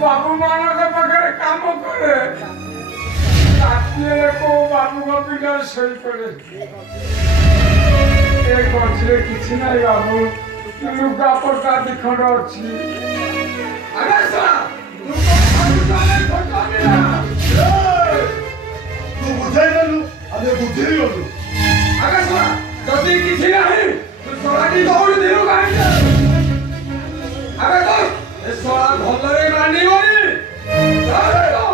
बाबू माना का पकड़े काम करे रात्रि को बाबू का पिला सही करे एक बच्चे किसी नहीं बाबू लुगा पड़ता दिखण अच्छी अरे सा लुगा नहीं खटा मिला तू बुझाई ललु अरे बुझेई ललु अरे सा जल्दी किसी नहीं तू सोला की दौड़ दियो काहे अरे तो ये सोला भलरे मानी होई अरे तो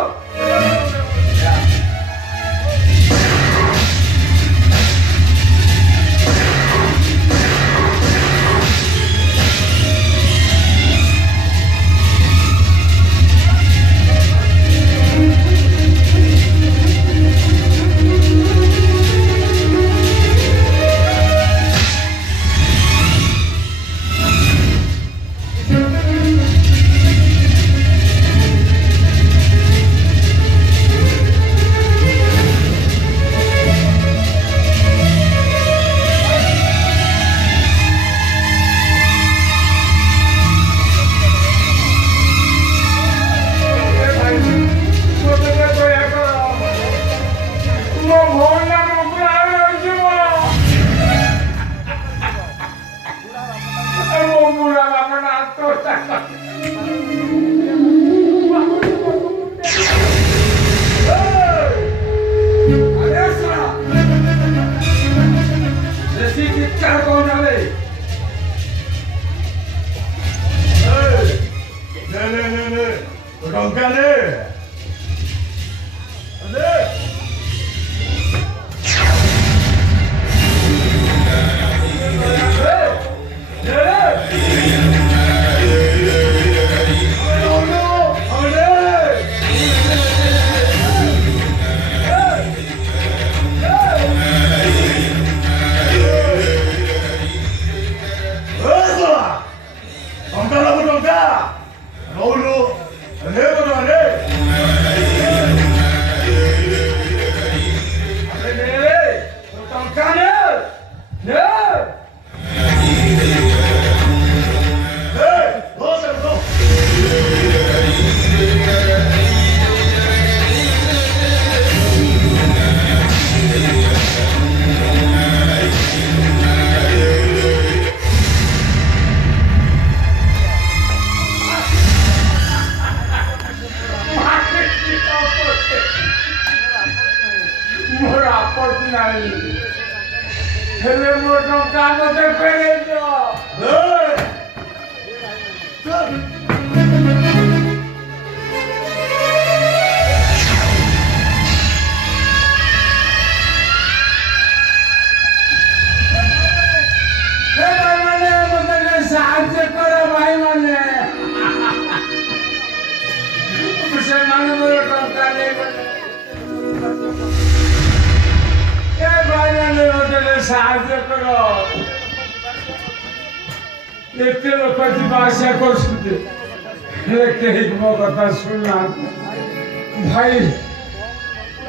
भाई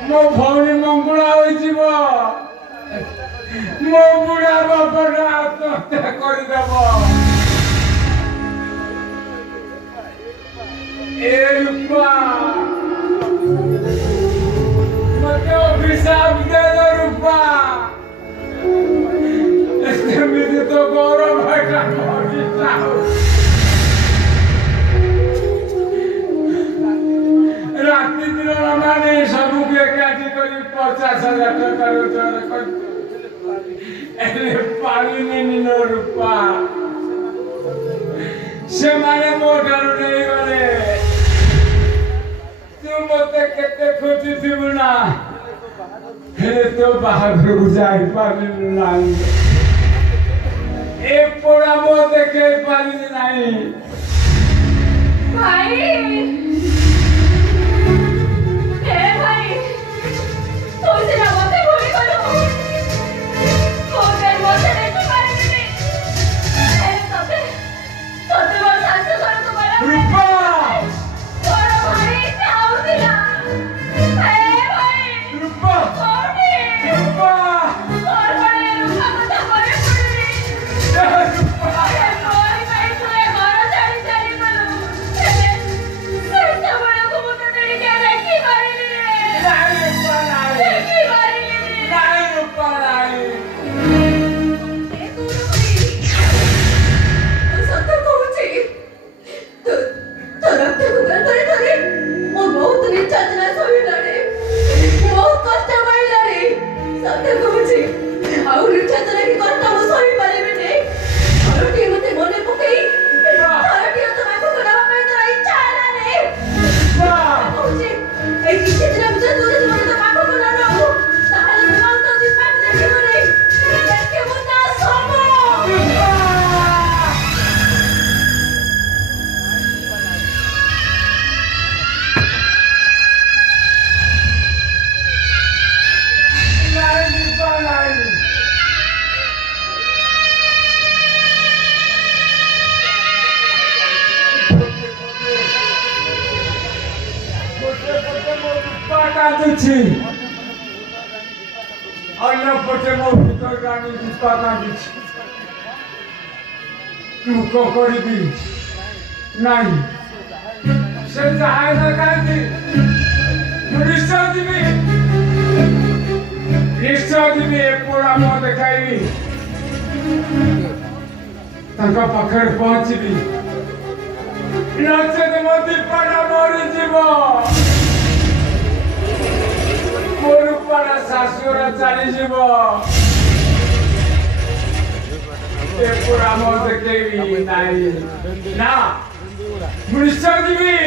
मो भौनी मंगुला होई जीव मो बुढ़ा बापा आत्महत्या कर देव ए रूपा मते अभिशाप दे दो रूपा एमिति तो गौरव है का रात्रि दिन माने सबू के एकाठी करी 50,000 टका रोजगार कर पानी नीन रूपा से माने मोटर नहीं गले तू मते केते खुशी थी ना हे तो बाहर गुजारी पानी नहीं एक पोड़ा मो देखे पानी नहीं भाई तुझे ना मत भूल करो मोटे मोटे नहीं तुम्हारे ए तोते तोते वो सांस करो तुम्हारा रूपा तोरा भाई जाओ दिला ए भाई रूपा कोनी रूपा और बड़े रूपा मत करे पड़े रूपा କିଛି ଅନ୍ୟ ପଟେ ମୋ ଭିତରକୁ ଆଣି ବିପଦ ଆଣିଛି ମୁଁ କଣ କରିବି ନାହିଁ ସେ ଯାହା ହେଲେ କାହିଁକି ମୁଁ ନିଶ୍ଚୟ ଯିବି ଏ ପୁରା ମୁଁ ଦେଖାଇବି ତାଙ୍କ ପାଖରେ ପହଞ୍ଚିବି ନଚେତ ମୋ ଦୀପଟା ମରିଯିବ ମୋ ରୂପଟା ଶାଶୁର ଚାଲିଯିବ ଏ ପୁରା ମୁଁ ଦେଖେଇବି ନାହିଁ ନା ମୁଁ ନିଶ୍ଚୟ ଯିବି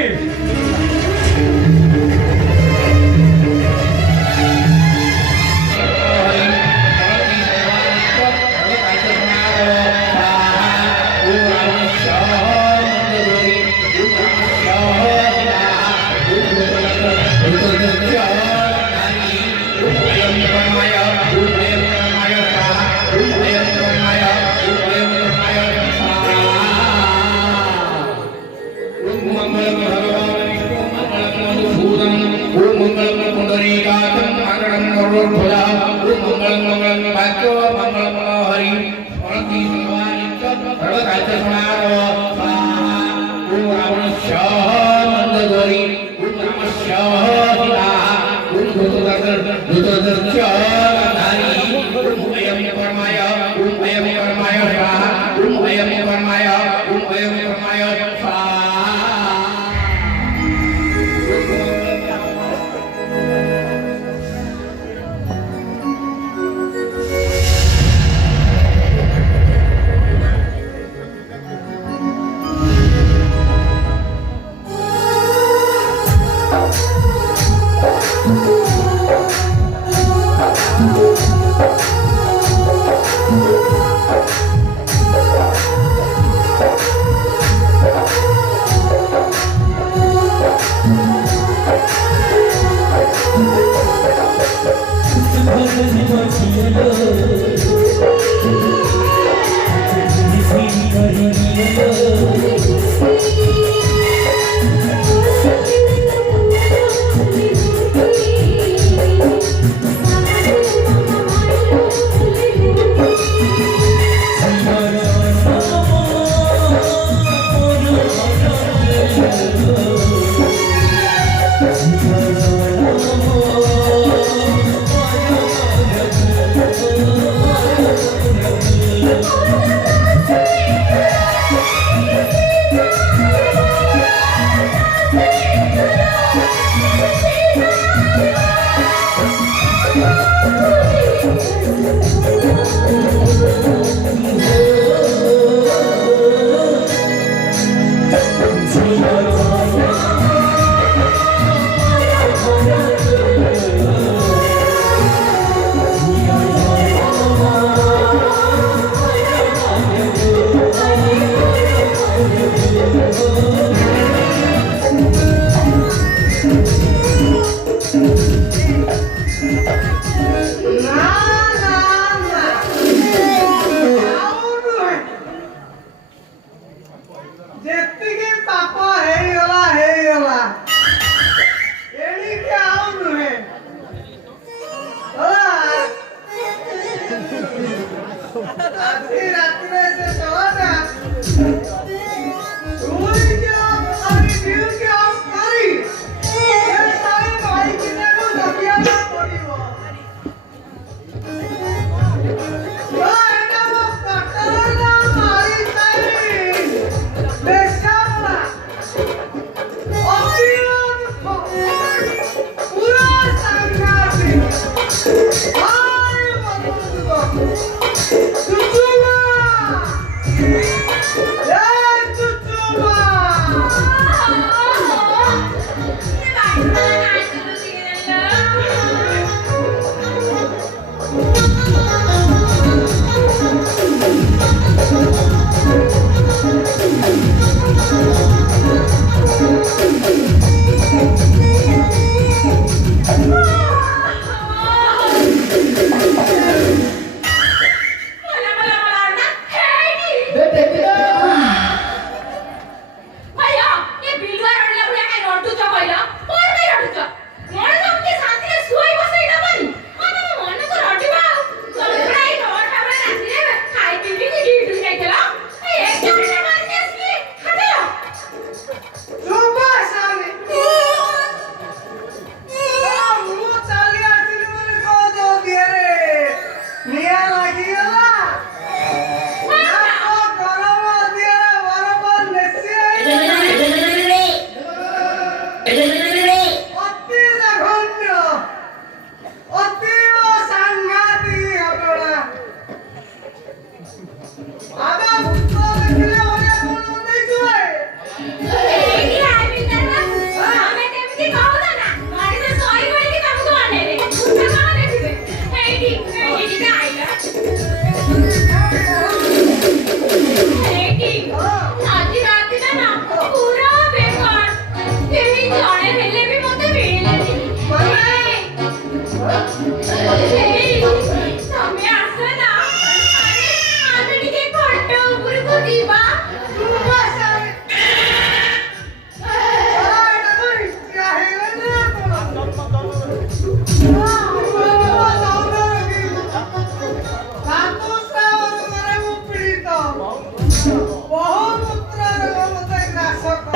Cucuma!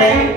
Hey!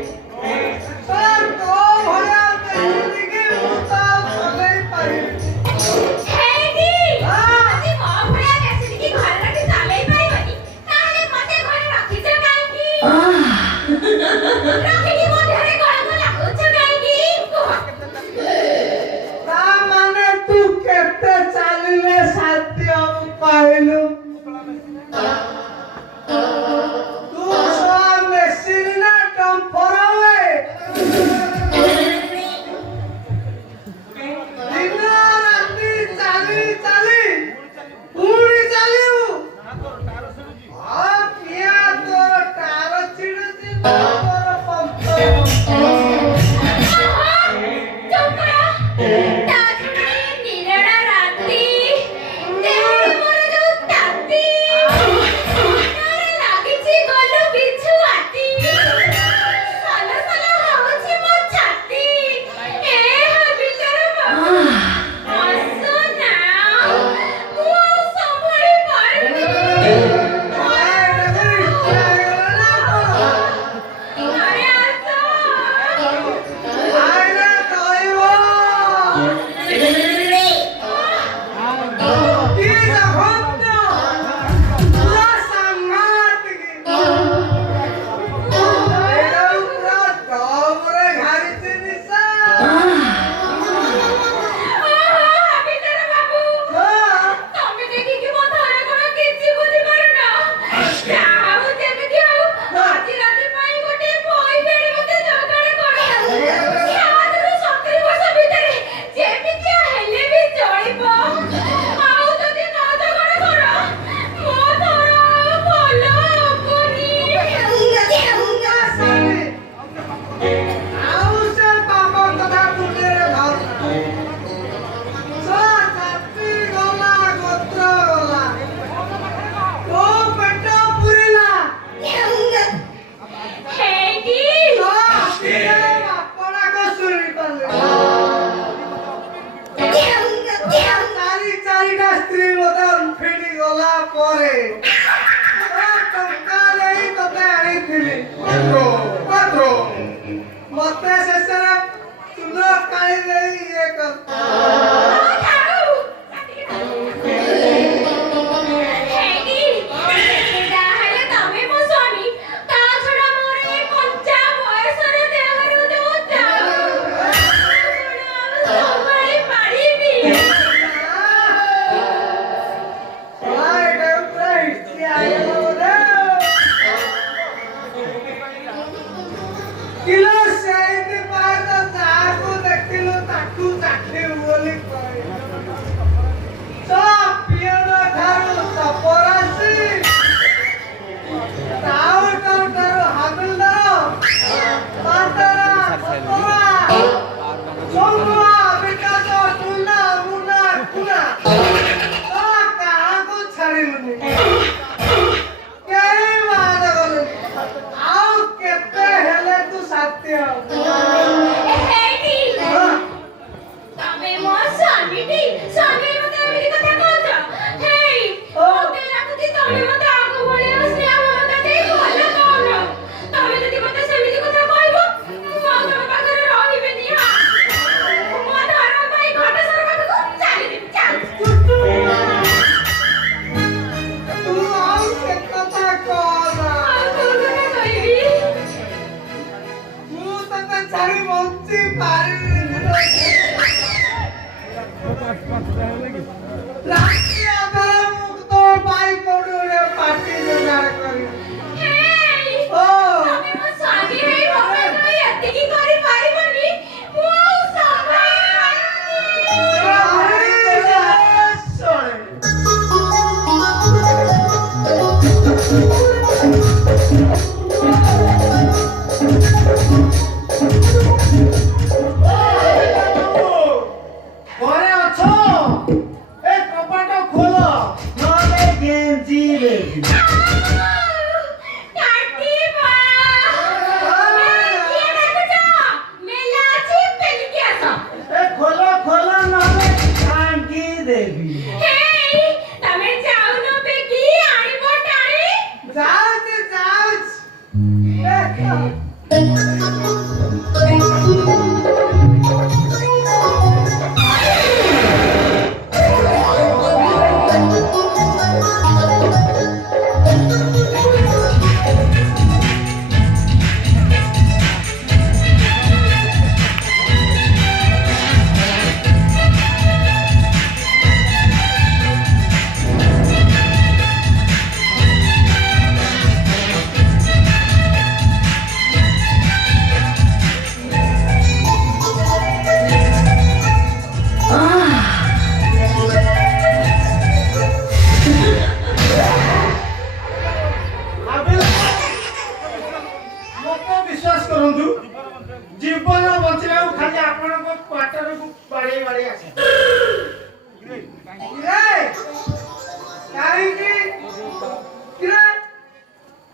କିରେ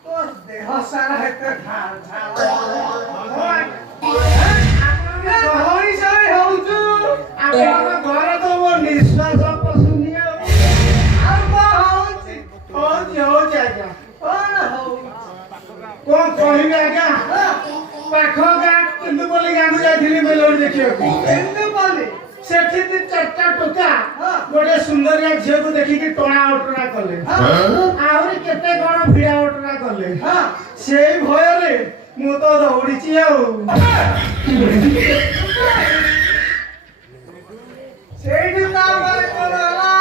ତୋ ଦେହ ସାରା ଏତେ ଝାଳ ଆପଣଙ୍କ ଘରେ ତ ମୋ ନିଶ୍ୱାସ ପଶୁନି ଆଉ କଣ ହଉଛି ଆଜ୍ଞା କଣ କହିବି ଆଜ୍ଞା ପାଖ ଗାଁ କେନ୍ଦୁପଲ୍ଲୀ ଗାଁକୁ ଯାଇଥିଲି ମେଲୋଡି ଦେଖିବାକୁ କେନ୍ଦୁପଲ୍ଲୀ ସେଠି 4ଟା ଟୋକା ଗୋଟେ ସୁନ୍ଦରିଆ ଝିଅକୁ ଦେଖିକି ଟଣା ଓଟରା କଲେ ଆହୁରି କେତେ କଣ ଭିଡା ଓଟରା କଲେ ସେଇ ଭୟରେ ମୁଁ ତ ଦୌଡ଼ିଛି ଆଉ ସେଇଠୁ ତାପରେ କଣ ହେଲା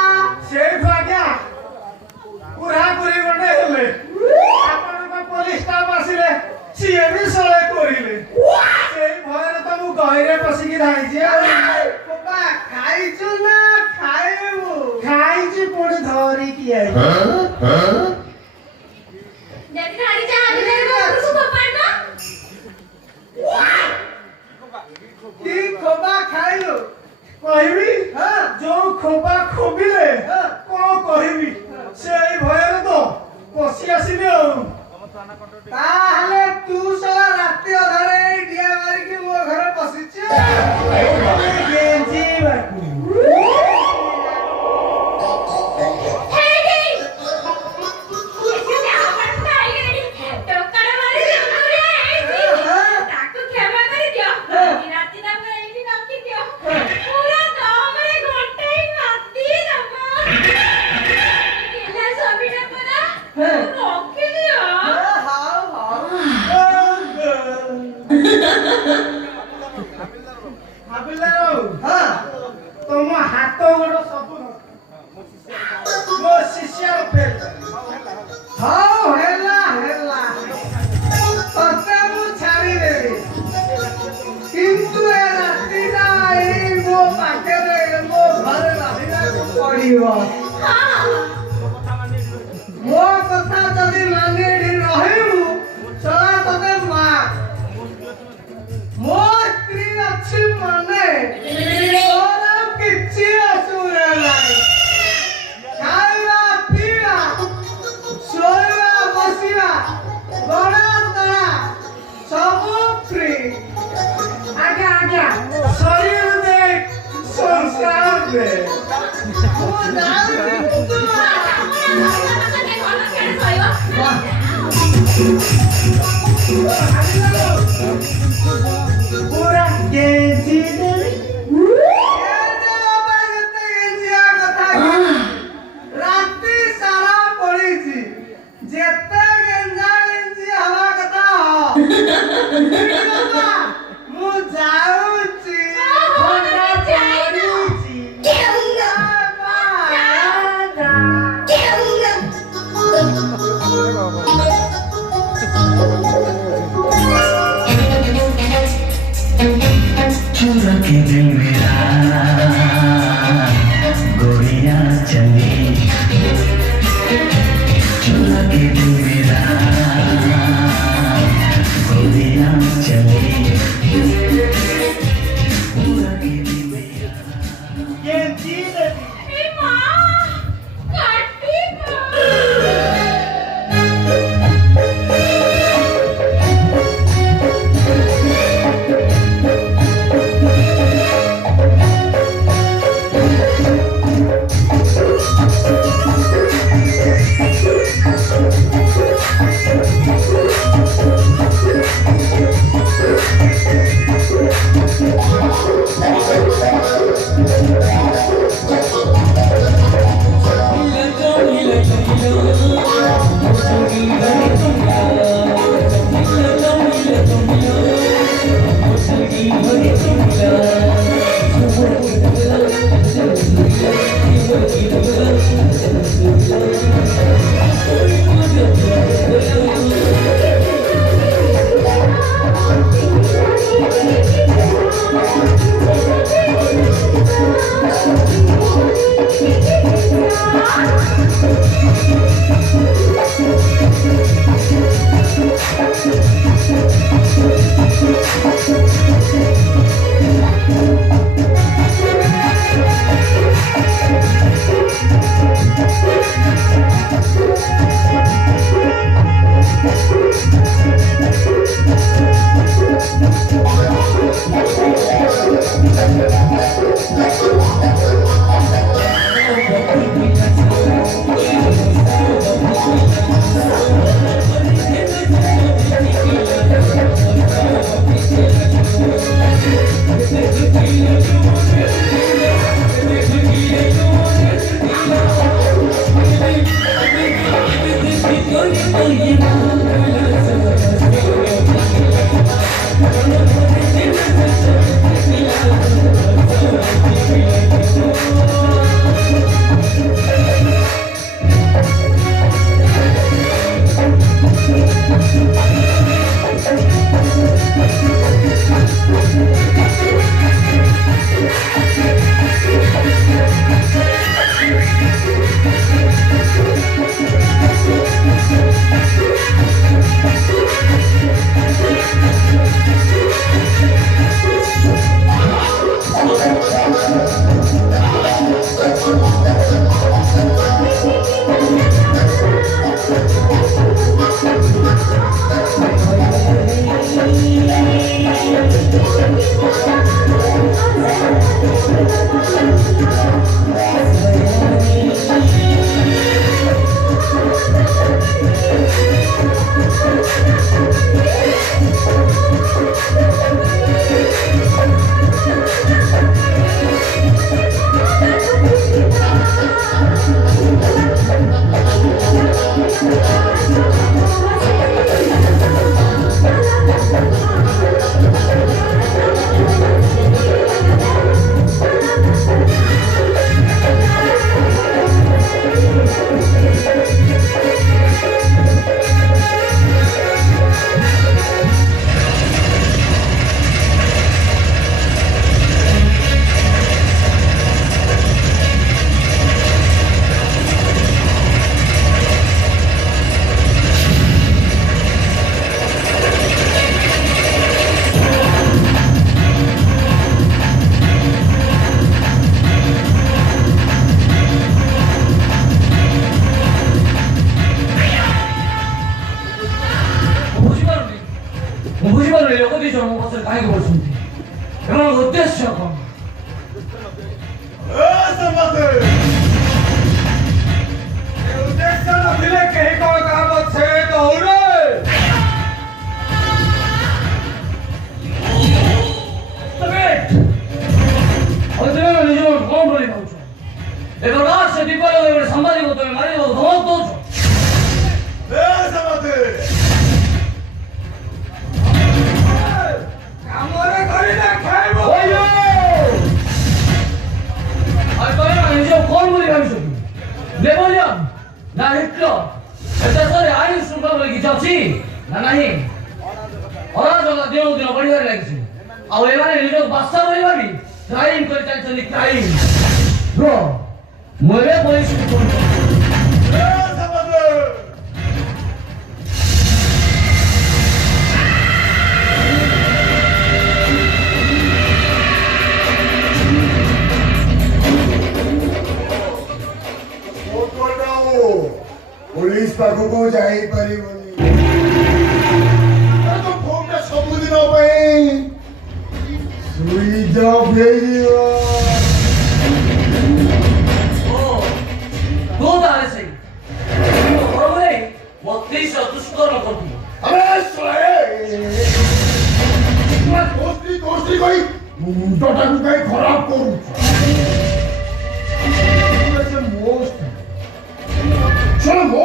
ସେଇଠୁ ଆଜ୍ଞା ପୁରାପୁରି ଗୋଟେ ହେଲେ ଆପଣଙ୍କ ପୋଲିସ ଷ୍ଟାଫ ଆସିଲେ ସିଏ ବି ସଳେ କରିଲେ ସେଇ ଭୟରେ ତ ମୁଁ ଗହିରେ ପଶିକି ଧାଇଛି ଖାଇଛୁ ନା ଖାଇବୁ ଖାଇଛି ପୁଣି ଧରିକି ଆଇ କି ଖୋବା ଖାଇଲୁ କହିବି ଯୋଉ ଖୋବା ଖୋବିଲେ କଣ କହିବି ସେଇ ଭୟରେ ତ ପଶି ଆସିବି ଆଉ ତାହେଲେ ତୁ ସଲା ରାତି ଅଧାରେ ଏଇ ଡିଆ ମାରିକି ମୋ ଘରେ ପଶିଛୁ ତମ ହାତ ଗୋଡ ସବୁ ମୋ ଶିଷ୍ୟ ହଉ ହେଲା ତତେ ମୁଁ ଛାଡ଼ିଦେବି କିନ୍ତୁ ଏ ରାତିଟା ଏଇ ମୋ ପାଖରେ ମୋ ଘରେ ରହିବାକୁ ପଡିବ ମୋ କଥା ଯଦି ମାନି ଏଠି ରହିବୁ ଚଳା ତତେ ମା ମୋ ସ୍ତ୍ରୀ ଅଛି ମାନେ କିଛି ଅସୁବିଧା ନାହିଁ ଖାଇବା ପିଇବା ଶୋଇବା ବସିବା ଗଣା ତଳା ସବୁ ଫ୍ରି ଆଜ୍ଞା ଶରୀର ଦେ ସଂସାର ଦେ ମୁଁ ପୁରା କେଜି ରାତି ସାରା ପଡିଛି ଯେତେ ଗେଞ୍ଜା ଗେଞ୍ଜି ହବା କଥା ମୁଁ ଯାଉଛି चुरा के दिल मेरा गोरिया चली चुरा के दिल मेरा गोरिया चली चुरा के दिल मेरा ये चीज 무시발을 여기서 저런 것을 당하게 보였습니다. 그러면 어땠어? Samate! उद्देश्य नथिले केही को काम छे दौड़े तबेट अदरे निजो कौन बोली पाउछ ए प्रकार से दीपावली में संवादी को तुम्हें मारे वो धमक दो Samate! कामरे करी ना खाइबो ओयो आज तो ना निजो कौन बोली पाउछ नेपोलियन ना हिटलर ऐसा सारे आईन श्रृंखला बोली की जाची ना नहीं ଅରାଜକ ଦିନକୁ ଦିନ ବଢିବାରେ ଲାଗିଛି ଆଉ ଏମାନେ ନିଜ ବାସ୍ତା କରିବା ବି କ୍ରାଇମ କରି ଚାଲିଛନ୍ତି କ୍ରାଇମ ବ୍ରୋ ମୁଁ ଏବେ ପୋଲିସକୁ ଫୋନ Samate! पुलिस पाखକୁ ଯାଇପାରିବନି ତ ଫୋନଟା ସବୁଦିନ ପାଇଁ ସୁଇଚ୍ ଅଫ୍ ହେଇଯିବ ତୁ ତାହେଲେ ସେଇ ଘରରେ 32 ଦୁଷ୍କର୍ମ କରୁଥିଲୁ ଆରେ ଶୁଣେ ଦୋସ୍ତି କହି ମୁଣ୍ଡଟାକୁ କାଇଁ ଖରାପ କରୁଛୁ ଶୁଣ ମୋ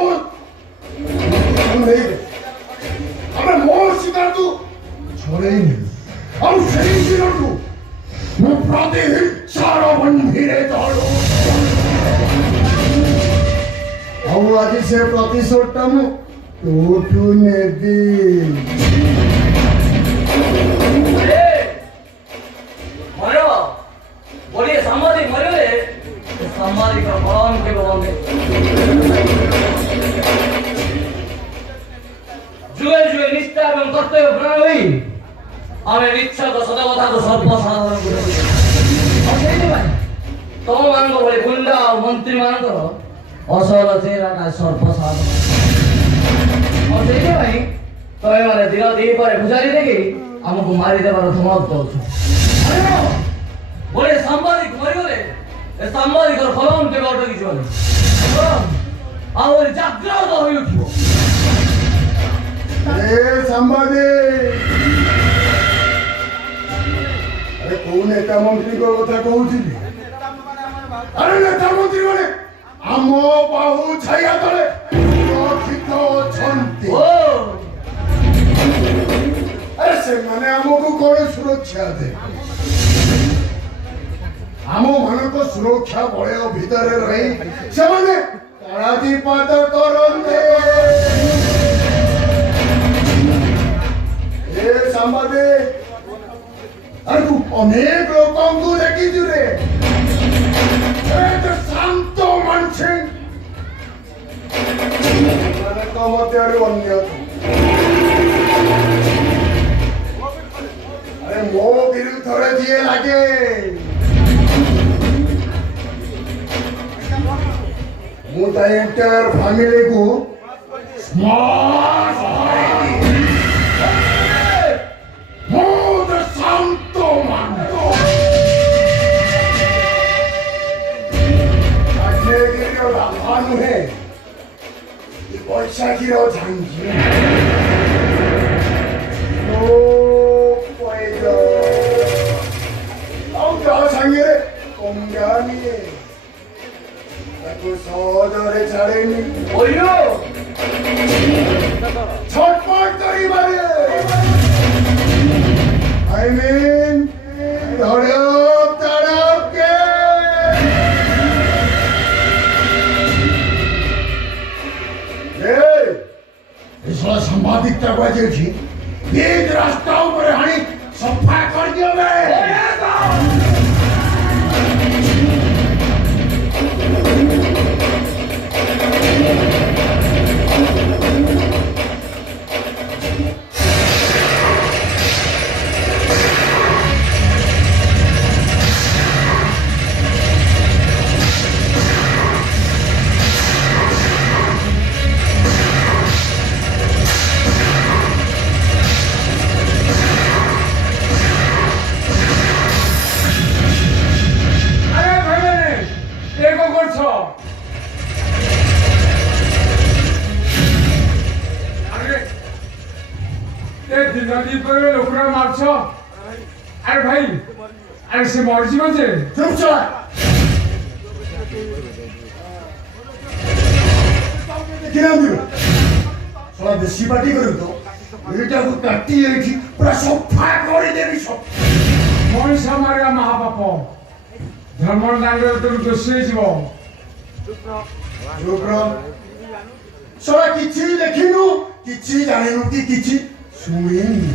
ଆମେ ମୋ ଶିକାରକୁ ଛଡ଼େଇ ନେଲୁ ଆଉ ସେଇ ଦିନଠୁ ମୁଁ ପ୍ରତି ହିଂସାର ବନ୍ଧୀରେ ଚଳୁ ଆଉ ଆଜି ସେ ପ୍ରତିଶୋଧଟା ମୁଁ ତୋଠୁ ନେବି ମରିବ ଗୋଟିଏ ସାମ୍ବାଦିକ ମରିଗଲେ ସାମ୍ବାଦିକର ବଳନ କେବେ ବନ୍ଦ ଯୁଗେ ଯୁଗେ ନିଷ୍ଠା ଏବଂ କର୍ତ୍ତବ୍ୟ ପ୍ରାଣ ହୋଇ ଆମେ ନିଚ୍ଛକ ସଦାବଧାକୁ ସର୍ବସାଧାରଣ କରି ଆଉ ସେଇଥିପାଇଁ ତମମାନଙ୍କ ଭଳି ଗୁଣ୍ଡା ଆଉ ମନ୍ତ୍ରୀମାନଙ୍କର ଅସଲ ଚେହେରାଟା ସର୍ବସାଧାରଣ ଆଉ ସେଇଥିପାଇଁ ତମେମାନେ ଦିନ ଦିପରେ ଗୁଜାରି ଦେଇକି ଆମକୁ ମାରିଦେବାର ଧମକ ଦଉଛ ଗୋଟିଏ ସାମ୍ବାଦିକ ମରିଗଲେ ଏ ସାମ୍ବାଦିକର ଫଲନ କେବେ ଅଟକି ଯିବନି ଆହୁରି ଜାଗ୍ରତ ହୋଇ ଉଠିବ ଏ ସାମ୍ବାଦିକ ଆରେ କୋଉ ନେତା ମନ୍ତ୍ରୀଙ୍କ କଥା କହୁଥିଲି ଆରେ ନେତା ମନ୍ତ୍ରୀ ମାନେ ଆମ ବାହୁ ଛାୟା ତଳେ ସୁରକ୍ଷିତ ଅଛନ୍ତି ସେମାନେ ଆମକୁ କଣ ସୁରକ୍ଷା ଦେବେ? ଆମ ମାନଙ୍କ ସୁରକ୍ଷା ବଳୟ ଭିତରେ ରହି ସେମାନେ କାଳାତିପାତ କରନ୍ତି। ଏ ସାମ୍ବାଦିକ, ଆରେ ତୁ ଅନେକ ଲୋକଙ୍କୁ ଦେଖିଛୁ ରେ, ଶାନ୍ତ ମାन्छେ ସେମାନଙ୍କ ମଧ୍ୟରୁ ଅନ୍ୟତମ। ଆରେ ମୋ ବିରୁଦ୍ଧରେ ଯିଏ ଲାଗେ ମୁଁ ତା ଏଣ୍ଟାୟାର ଫ୍ୟାମିଲିକୁ ସ୍ମାସ କରିଦିଏ। ମୁଁ ତ ଶାନ୍ତ ମାନ ଆଗ୍ନେୟଗିରିର ଲାଭା ନୁହେଁ, ଏ ବୈଶାଖୀର ଝାଞ୍ଜି। ଆଉ ତା ସାଙ୍ଗରେ କଙ୍ଗା ନିଏ, ତାକୁ ସହଜରେ ଛାଡ଼େନି। ଛଟପଟ କରିବାରେ I mean, धड़प तड़प के इसला संवादिकता बाजे थी एक रास्ता ऊपर हानी सफा कर दियो बे। नदी पर लोकरा मारछ। अरे भाई, अरे से मरजी बजे चुप चला किना दियो साला देसी पार्टी करू तो एटा को काटी एठी पूरा सफा कर देबी सब। मनीष हमारे महापाप धर्मदान तो दोषी जीव। चुप रह साला किछि देखिनु किछि जानिनु कि किछि सुनिनु।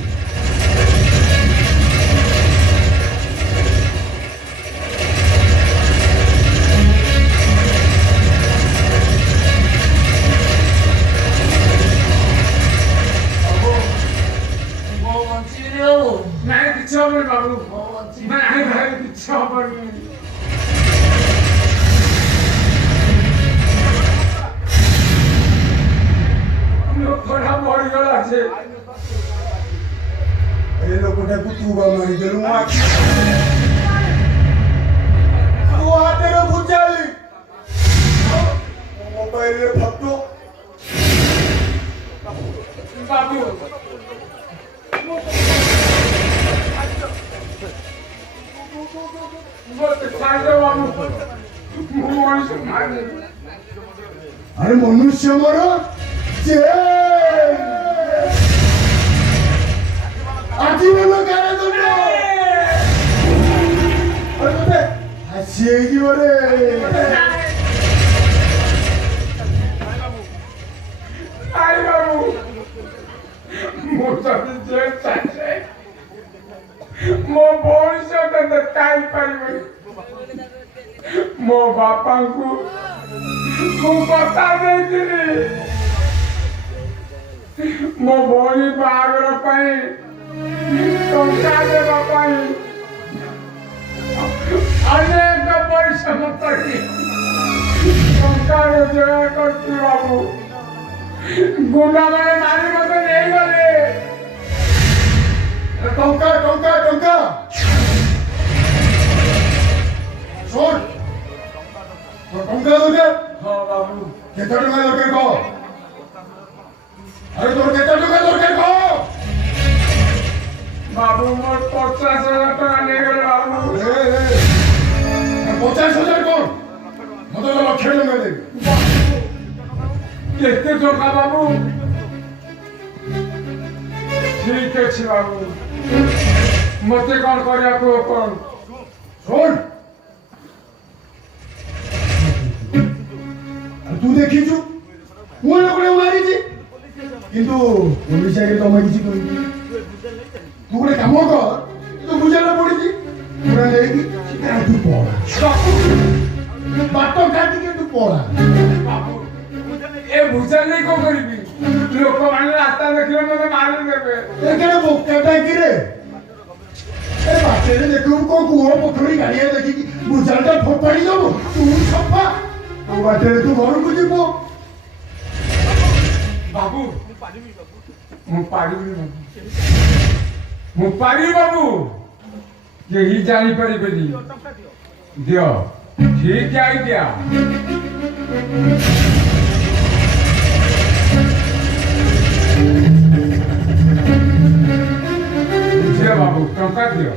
नहीं किछ हबे बाबू, नहीं भाई किछ हबे। लोकटा मरि गला से ए लोकटा को तू बा मारी देलु मा तू हाथे रे बुझाली मोबाइल रे फोटो बाबू अरे मनुष्य मर आजीवन कारादंड अरे मते हसी रे आई बाबू मोटा जे चाहे मो भविष्य तो काई पाइबे मो बापा को बता देथिली मो भौणी बाहागर पाई टंका देवा पाई अनेक परिश्रम करी टंका रोजगार करती बाबू गुंडा मारे मारी मत नहीं गले टंका टंका टंका सुन टंका दे हाँ बाबू केते टंका दरकार कह अरे तोर केते टंका दरकार कह बाबू मोर 50,000 टका ले गए बाबू 50,000 कौन मत तो लक्ष टंका दे केते टका बाबू ठीक अच्छे बाबू मते कौन करे को कौन শোন তু দেখিছু ମୁଁ ଲୋକରେ ମାରିଛି କିନ୍ତୁ ପୋଲିସ ଆଗରେ ତମେ କିଛି କହିବି ତୁ ଗୋଟେ କାମ କର ତୁ ବୁଝାରେ ପଡିଛି ପୁରା ନେଇକି ତୁ ପଳା ବାଟ କାଟିକି ତୁ ପଳା बाबू ए भुजन नहीं को करीबी लोक माने रास्ता देखले मते मार देबे ଏ କେଡ଼େ ବୋକାଟା କି ରେ ଏ ବାଟରେ ଦେଖିବୁ କୋଉ କୂଅ ପୋଖରୀ ଗାଡ଼ିଆ ଦେଖିକି ବୁଝାଟା ଫୋପାଡ଼ି ଦବୁ ତୁ ସଫା ତୋ ବାଟରେ ତୁ ଘରକୁ ଯିବୁ बाबू ମୁଁ ପାରିବି ବାବୁ କେହି ଜାଣି ପାରିବେନି ଦିଅ ଠିକ ଆଇଡିଆ ବୁଝିଲେ ବାବୁ ଟଙ୍କା ଦିଅ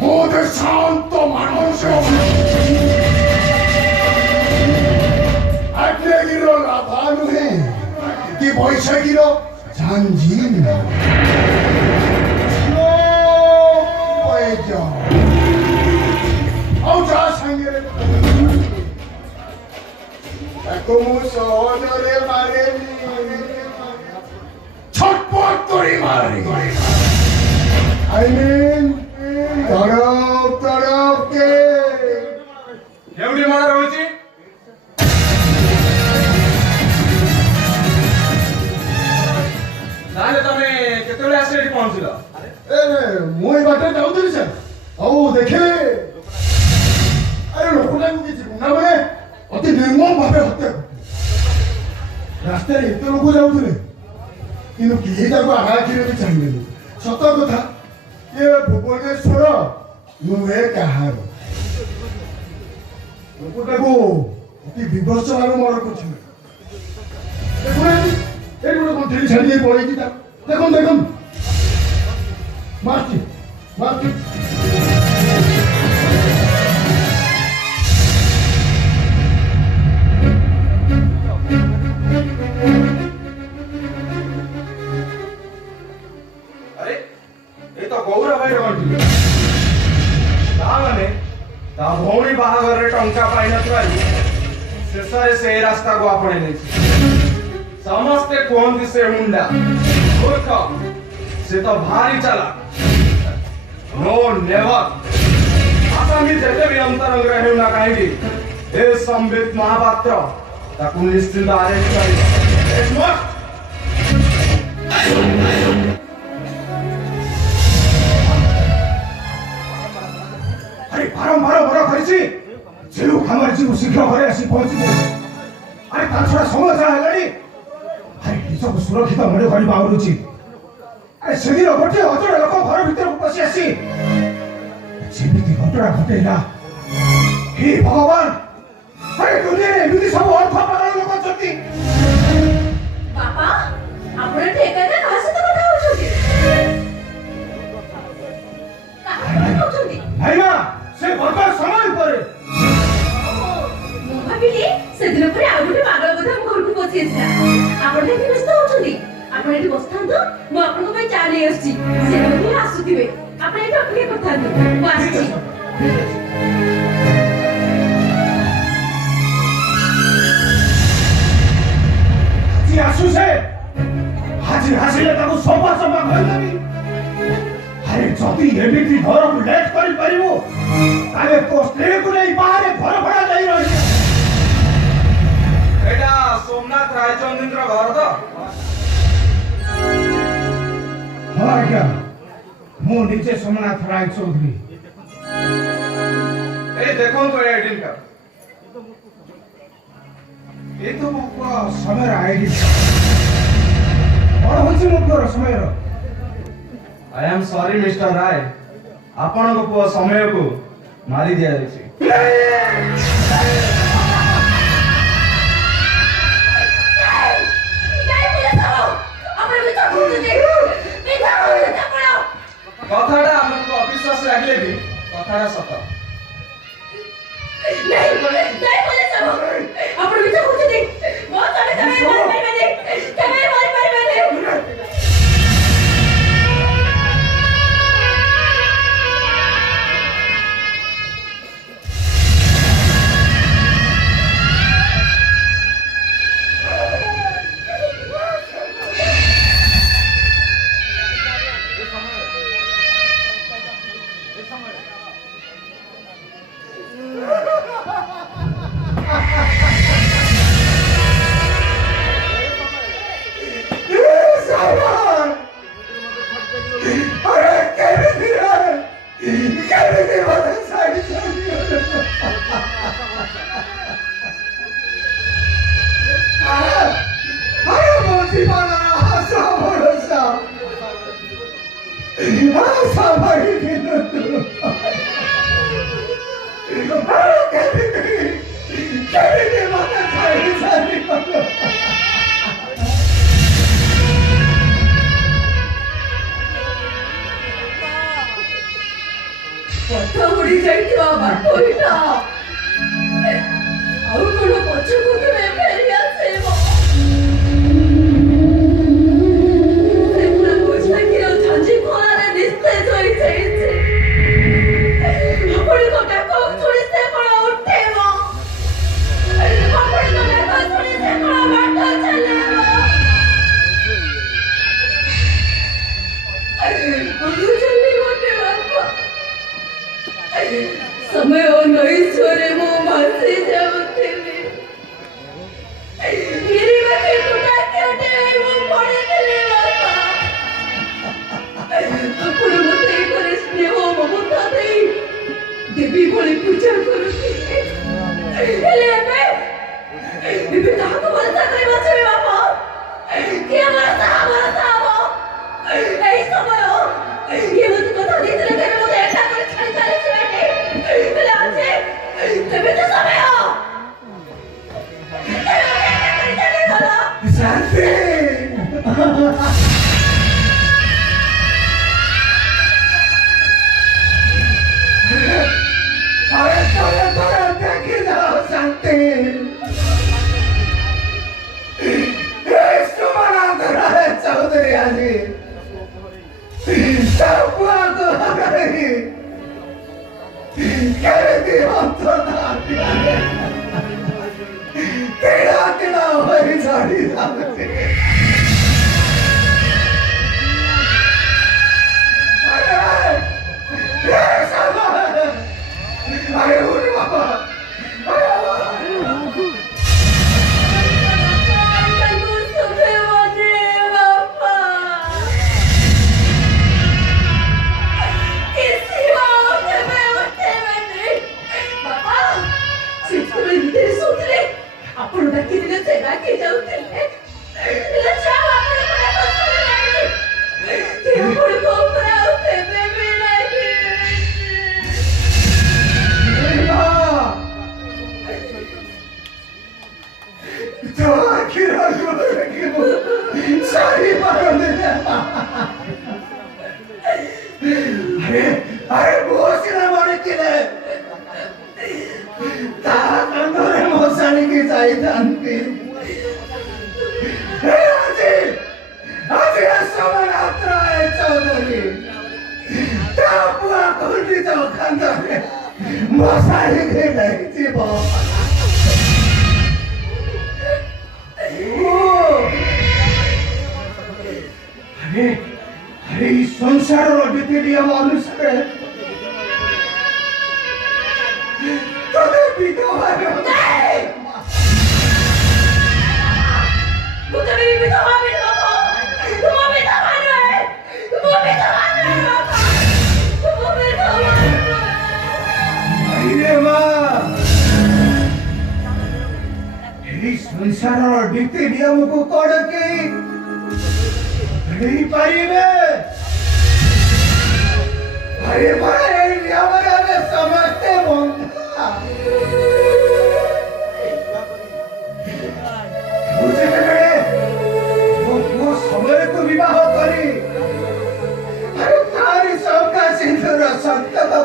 মোদের শান্ত মানুষ আগ্নেয়গির লাভা নুহে কি বৈশাখীর ঝাঞ্ঝির ଆଉ ଯାହା ସାଙ୍ଗରେ ତାକୁ ମୁଁ ସହଜରେ ମାରେନି ଛଟପଟ କରି ମାରେ I mean ତରଫ କେ କେଉଁଠି ମାଡ଼ ରହୁଛି ତାହେଲେ ତମେ କେତେବେଳେ ଆସି ଏଠି ପହଞ୍ଚିଲ ମୁଁ ଏଇ ବାଟରେ ଯାଉଥିଲି ସାର୍ ଆଉ ଦେଖିଲେ ଆରେ ଲୋକଟାକୁ କିଛି ଗୁଣ୍ଡା ମାନେ ଅତି ନିର୍ମମ ଭାବେ ହତ୍ୟା କରିଥିଲେ ରାସ୍ତାରେ ଏତେ ଲୋକ ଯାଉଥିଲେ କିନ୍ତୁ କେହି ତାକୁ ଆଖିରେ ବି ଚାହିଁଲେନି ସତ କଥା ଏ ଭୁବନେଶ୍ୱର ନୁହେଁ କାହାର ଲୋକଟାକୁ ଅତି ବିଭତ୍ସ ଭାବେ ମର କରୁଥିଲେ ଦେଖୁନାହାନ୍ତି ଏଇଠି ଗୋଟେ କଣ୍ଠେଇ ଛାଡ଼ି ଦେଇ ପଳେଇଛି ତା ଦେଖନ୍ତୁ ଦେଖନ୍ତୁ ମାର୍ଚି ଆରେ ଏ ତ ଗୌର ଭାଇର ଗଣ୍ଠି ତା ମାନେ ତା ଭଉଣୀ ବାହାଘରରେ ଟଙ୍କା ପାଇନଥିବାରୁ ଶେଷରେ ସେ ରାସ୍ତାକୁ ଆପଣେଇ ନେଇଛି ସମସ୍ତେ କୁହନ୍ତି ସେ ମୁଣ୍ଡା ମୂର୍ଖ ସେ ତ ଭାରି ଚାଲାକ नो नेवर आसामी जेते भी अंतरंग रहे ना काहेंगे ए संबित महापात्र ताकू निश्चित अरेस्ट करिबा इट्स मस्ट अरे बारंबार बड़ा खरीची जेलू खामर जी शीघ्र घरे आसी पहुंची अरे ता छोड़ा समय जा हेलाडी अरे निजको सुरक्षित मने करी बाउरुची अरे सेदिन गोटे अजड़ा लोक घर भीतर पशि आसी जेमिति घटना घटेला हे भगवान अरे दुनिया रे एमिति सब अर्थ पागल लोक अछंती बापा आपण ठेका का काहा सହିତ କଥା होछोती भाई मां से बर्बाद समय पर ମୁଁ ଭାବିଲି ସେଦିନ ପରେ ଆଉ ଗୋଟେ ପାଗଳ କଥା ମୋ ଘରକୁ ପଶି ଆସିଲା ଆପଣ ଦେଖି ବ୍ୟସ୍ତ ହଉଛନ୍ତି ଆପଣ ଏଠି ବସିଥାନ୍ତୁ ମୁଁ ଆପଣଙ୍କ ପାଇଁ ଚା ନେଇ ଆସିଛି ସେ ବି ଆସୁଥିବେ ଆପଣ ଏଠି ଅପେକ୍ଷା କରିଥାନ୍ତୁ ମୁଁ ଆସିଛି जी आसु से हाजी हासिले ताको सोपा सोपा करदेबी अरे जति एमिति घर को लेट करि परिबो ताले को स्त्री को नै बाहर घर भड़ा जाई रही एटा सोमनाथ रायचंद्र घर तो हां क्या मो नीचे सोमनाथ राय चौधरी ए देखो तो आईडी का ये तो मोको समय आईडी और होछि मोको समय आई एम सॉरी मिस्टर राय आपण को समय को मारी दिया जायछि কথাটা আমাকে অবিশ্বাস রাখলে কি কথাটা সত समय नहीं छोरे मो मासे जावते मेरी बातें टूटा के उठे वो पड़े चले बाबा अपने मते करे स्नेह ममता देई देवी बोले पूजा करूती हेले बे ताहा को भरोसा करे बाछे बाबा क्या भरोसा वो এই সময় ये मत কথা দিতে লাগে মতে এটা করে ছাড়ি চলে চলে বলে আছে তবে তো সময় शांति अरे थोड़ा देखी जाओ शांति चौधरी आजी सबुआ तो हमारी करे दी हम तो तेरा तेरा वही साड़ी सामने अरे उठ बाबा आपण बाकी दिले सेवा के जाऊते लच्छा आपण मला बसले नाही ते आपण कोपरावते बेबी नाही तो आखिर सारी मारोने अरे अरे बोस ना मारे किने ताकंदरे मोसानी की चाहिए अंती आज असमान आत्रा है चौधरी तापुआ कुंडी तो कंदरे मोसानी की नहीं थी बाप अरे अरे संसार रोटी दिया मानुष है तोने विधवा नाही मुझे भी विधवा है बाबा तुम विधवा है तुम विधवा है बाबा तुम विधवा अरे माँ ये संसार रोटी दिया मुझको कौड़ के नहीं पारी में अरे भाई हमारा में समझते बोलता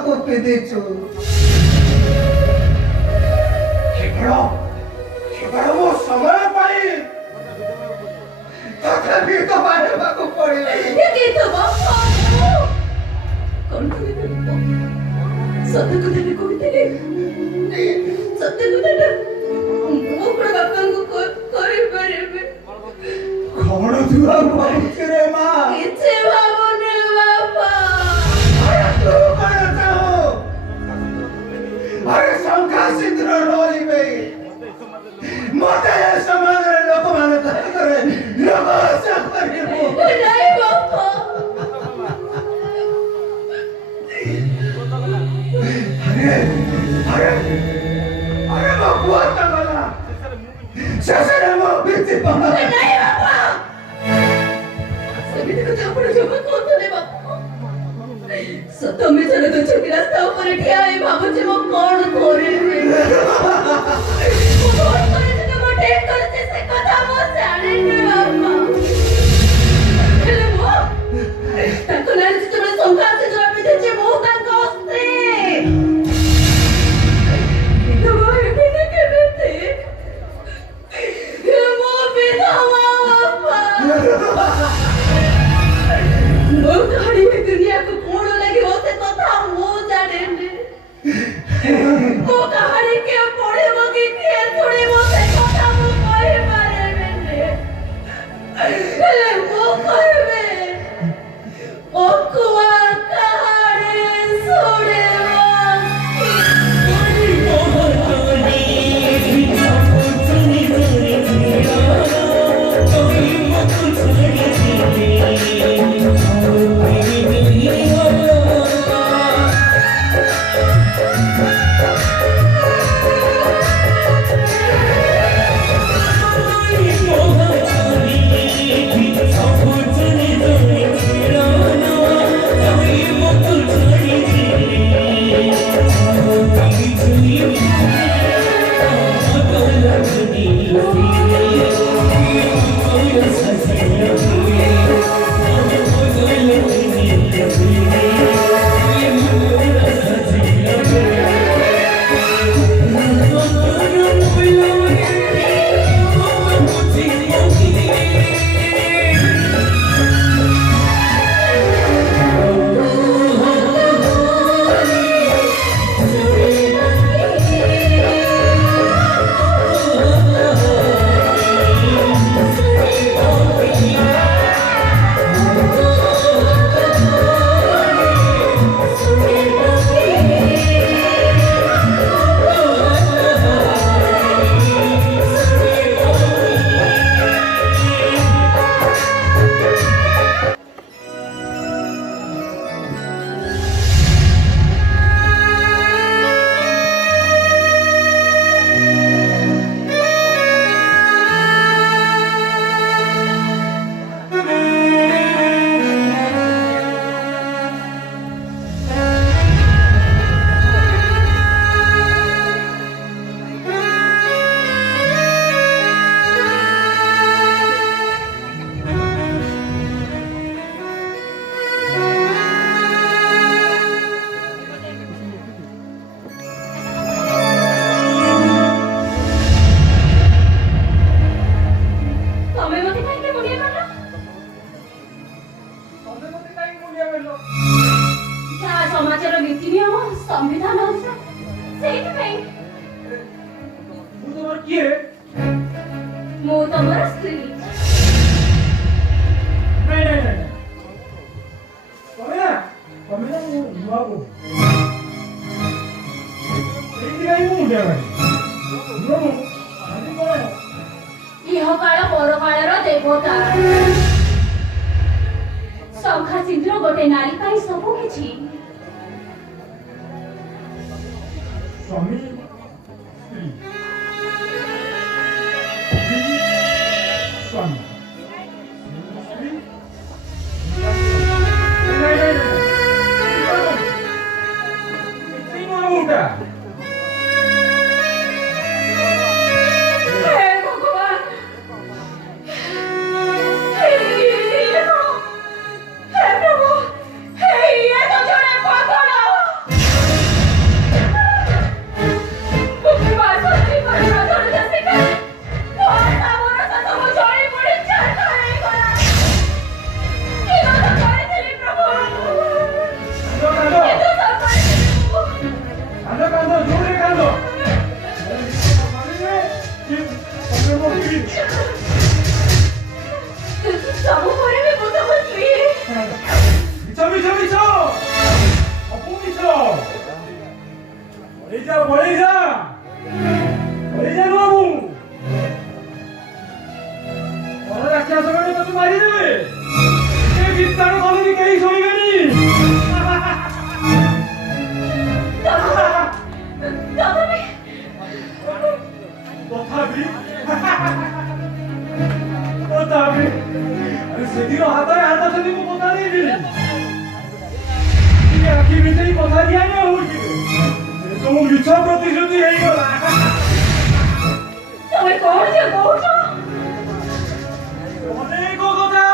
को पिदिछु केवल वो समय पाई तथापि तो बारे को पड़े ये तो बापा कौन सत्य कथा कहते सत्य कथा ମୁଁ ପୁରା ବାପାଙ୍କୁ କରିପାରିବି କଣ ତୁ ଆଉ ଭାବୁଛୁ ରେ ମା କିଛି ଭାବୁନି ବାପା ତୁ କଣ ଚାହୁ ଆରେ ଶଙ୍ଖା ସିନ୍ଦୁର ରହିବେ ମତେ ଏ ସମାଜରେ ଲୋକମାନେ ତାଙ୍କର ଲୋକ ଆଶା କରିବୁ ନାଇଁ ବାପା अरे वो बुआ वाला शशरे वो बीती पड़ा नहीं बापा सभी को थापड़ जमा कोतले बापा सतो में चले तो छोटी रास्ता ऊपर ठिया है बाबू जी वो कौन करे वो कौन करे तो वो टेक करते से कथा वो जाने नहीं बापा हेलो वो ताको ना जिस तुमने संघात से जो आप इधर जे मुंह तक कोस्ते वो कहानी में दुनिया को कौन लगे वो से तो था वो जाने वो कहानी के पढ़े वो की थोड़े वो से तो था वो पढ़े मारे मैंने वो कहे वो कुआ कहानी सुने शंखा सिंधुर गोटे नारी पाई सबु किछि स्वामी स्वामी বলেই যা বাবু বড় রাক্ষস মানে তোকে মারি দেবে এই বিস্তার বলেনি কেই শুনবেনি তথাপি আরে সেদিন হাতে হাত যদি মু কথা দিবি আখি ভিতরে কথা দিয়া না হউছি ସବୁ ମିଛ ପ୍ରତିଶ୍ରୁତି ହେଇଗଲା ତମେ କହୁଛ ଅନେକ କଥା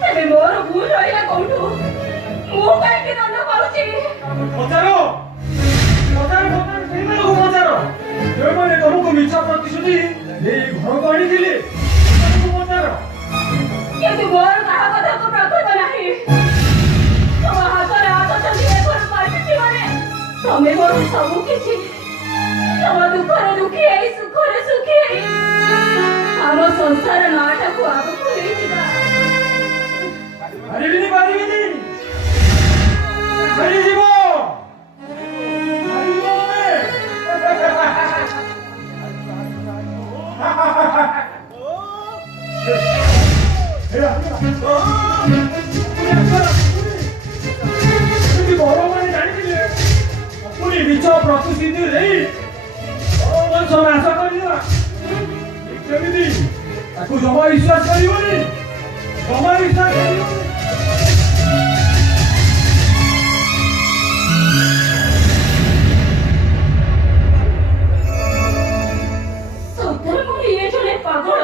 ତେବେ ମୋର ଭୁଲ ରହିଲା କୋଉଠୁ ମୁଁ କାହିଁକି ଦଣ୍ଡ ପାଉଛି ପଚାର ସେଇମାନଙ୍କୁ ପଚାର ଯେଉଁମାନେ ତମକୁ ମିଛ ପ୍ରତିଶ୍ରୁତି ଏଇ ଘରକୁ ଆଣିଥିଲେ ତାଙ୍କୁ ପଚାର କିନ୍ତୁ ମୋର କାହା କଥାକୁ ପ୍ରକୃତ ନାହିଁ ତମ ହାତରେ ଆସୁଛନ୍ତି ଏ ଘର ମାର୍କେଟ ମାନେ ତମେ ମୋର ସବୁ କିଛି ତମ ଦୁଃଖରେ ଦୁଃଖୀ ହେଇ ସୁଖରେ ସୁଖୀ ହେଇ ଆମ ସଂସାର ନାଟାକୁ ଆଗକୁ ନେଇଯିବା ପାରିବିନି ହାରିଯିବ ବଡ଼ମାନେ ଜାଣିଥିଲେ ପୁଣି ମିଛ ପ୍ରତିଶ୍ରୁତି ଦେଇ ବଂଶ ନାଶ କରିଦେଲା କେମିତି ତାକୁ ଜମା ବିଶ୍ୱାସ କରିବନି ସତରେ ମୁଁ ଇଏ ଜଣେ ପାଗଳ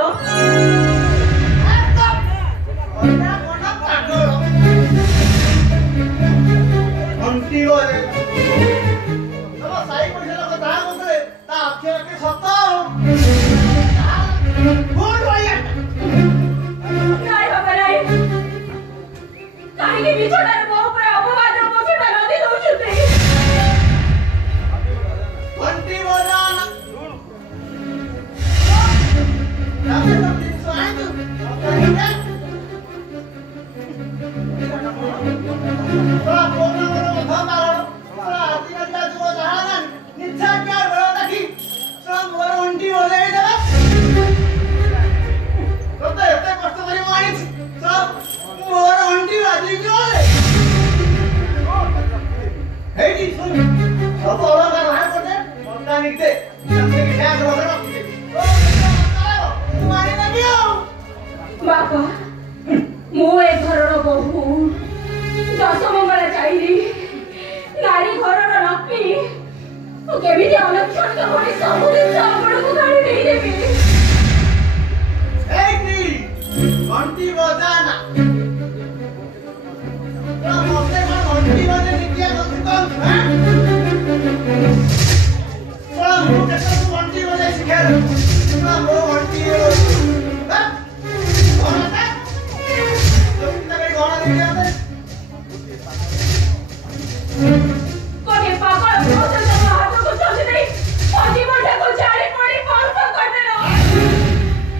ନାଇଁ ବାବା ନାଇଁ କାହିଁକି ବିଛଣାରେ ମୋ ଉପରେ ଅପବାଦ ପଛଟା ନଦୀ ଦଉଛନ୍ତି ବାପା ମୁଁ ଏ ଘରର ବୋହୂ ଦଶମଙ୍ଗଳା ଚାହିଁଲି ନାରୀ ଘରର ଲକ୍ଷ୍ମୀ ମୁଁ କେମିତି ଅଲକ୍ଷଣ ଭଳି ସବୁ ଜିନିଷ ଆପଣଙ୍କୁ କାଢି ଦେଇଦେବି घंटी बजाना तो मते कौन घंटी बजे निकिया तो कौन हैं सोला मुझे तो घंटी बजे सिखा दो ना वो घंटी हैं कौन है तो कितना बड़ी गाना दिया है कोई पागल हो तो हाथ को चल नहीं पति मोटा को जारी पड़ी पार तो कर देना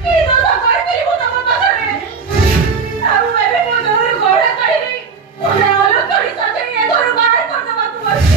ये तो कर तेरी वो तब पता है अब मैं भी वो घर घोड़ा करी नहीं उन्हें अलग करी सके ये घर बाहर कर दो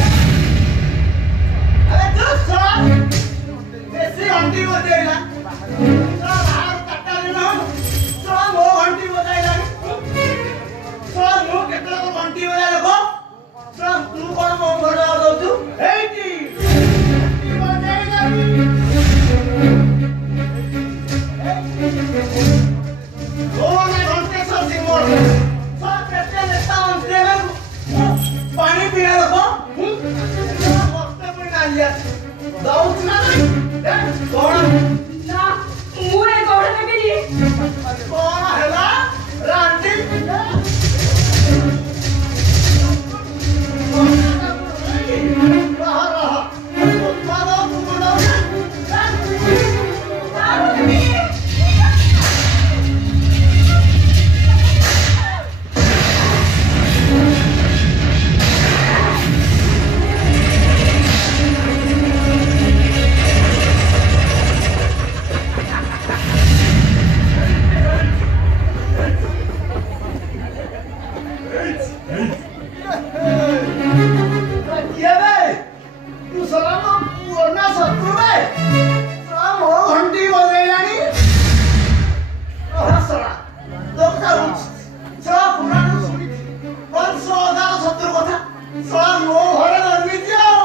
ଶଳା ମୋ ଘରେ ଜନ୍ମିଛି ଆଉ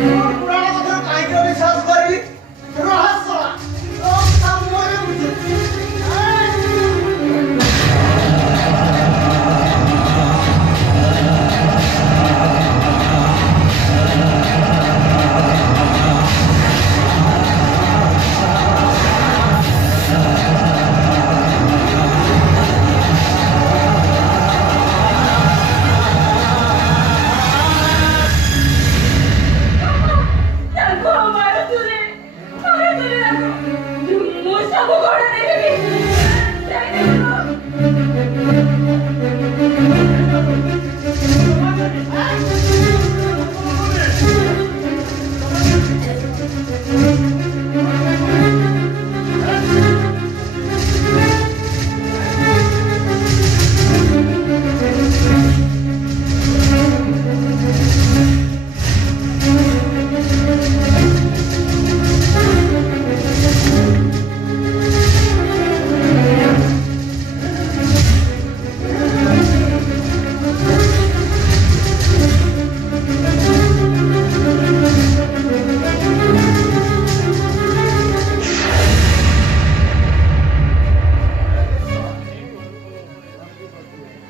ମୋ ପୁରାଣ କଥା କାହିଁକି ବିଶ୍ୱାସ କରିବି ରହ ଶଳା ତା ମୁହଁରେ ବୁଝେ ତାକୁ ମାରୁଥିଲେ ତାକୁ ମୁଁ ସବୁ ଘୋଡ଼ା ଦେଇଦେବି ଯାଇଦେବି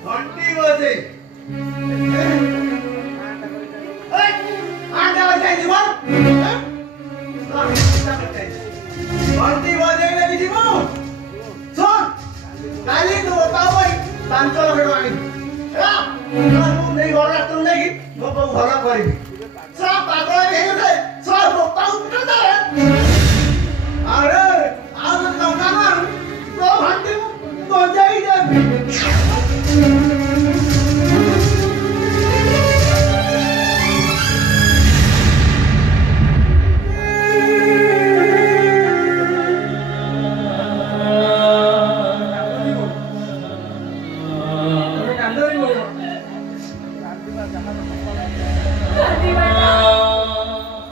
घंटी बजे घंटी बजे में जीव सुन काली तू बताओ भाई 5 लक्ष टका आनी नहीं घर रास्ता नहीं मो घर करी सब पागल है सब बोता अरे आज टका मार तो घंटी बजाई दे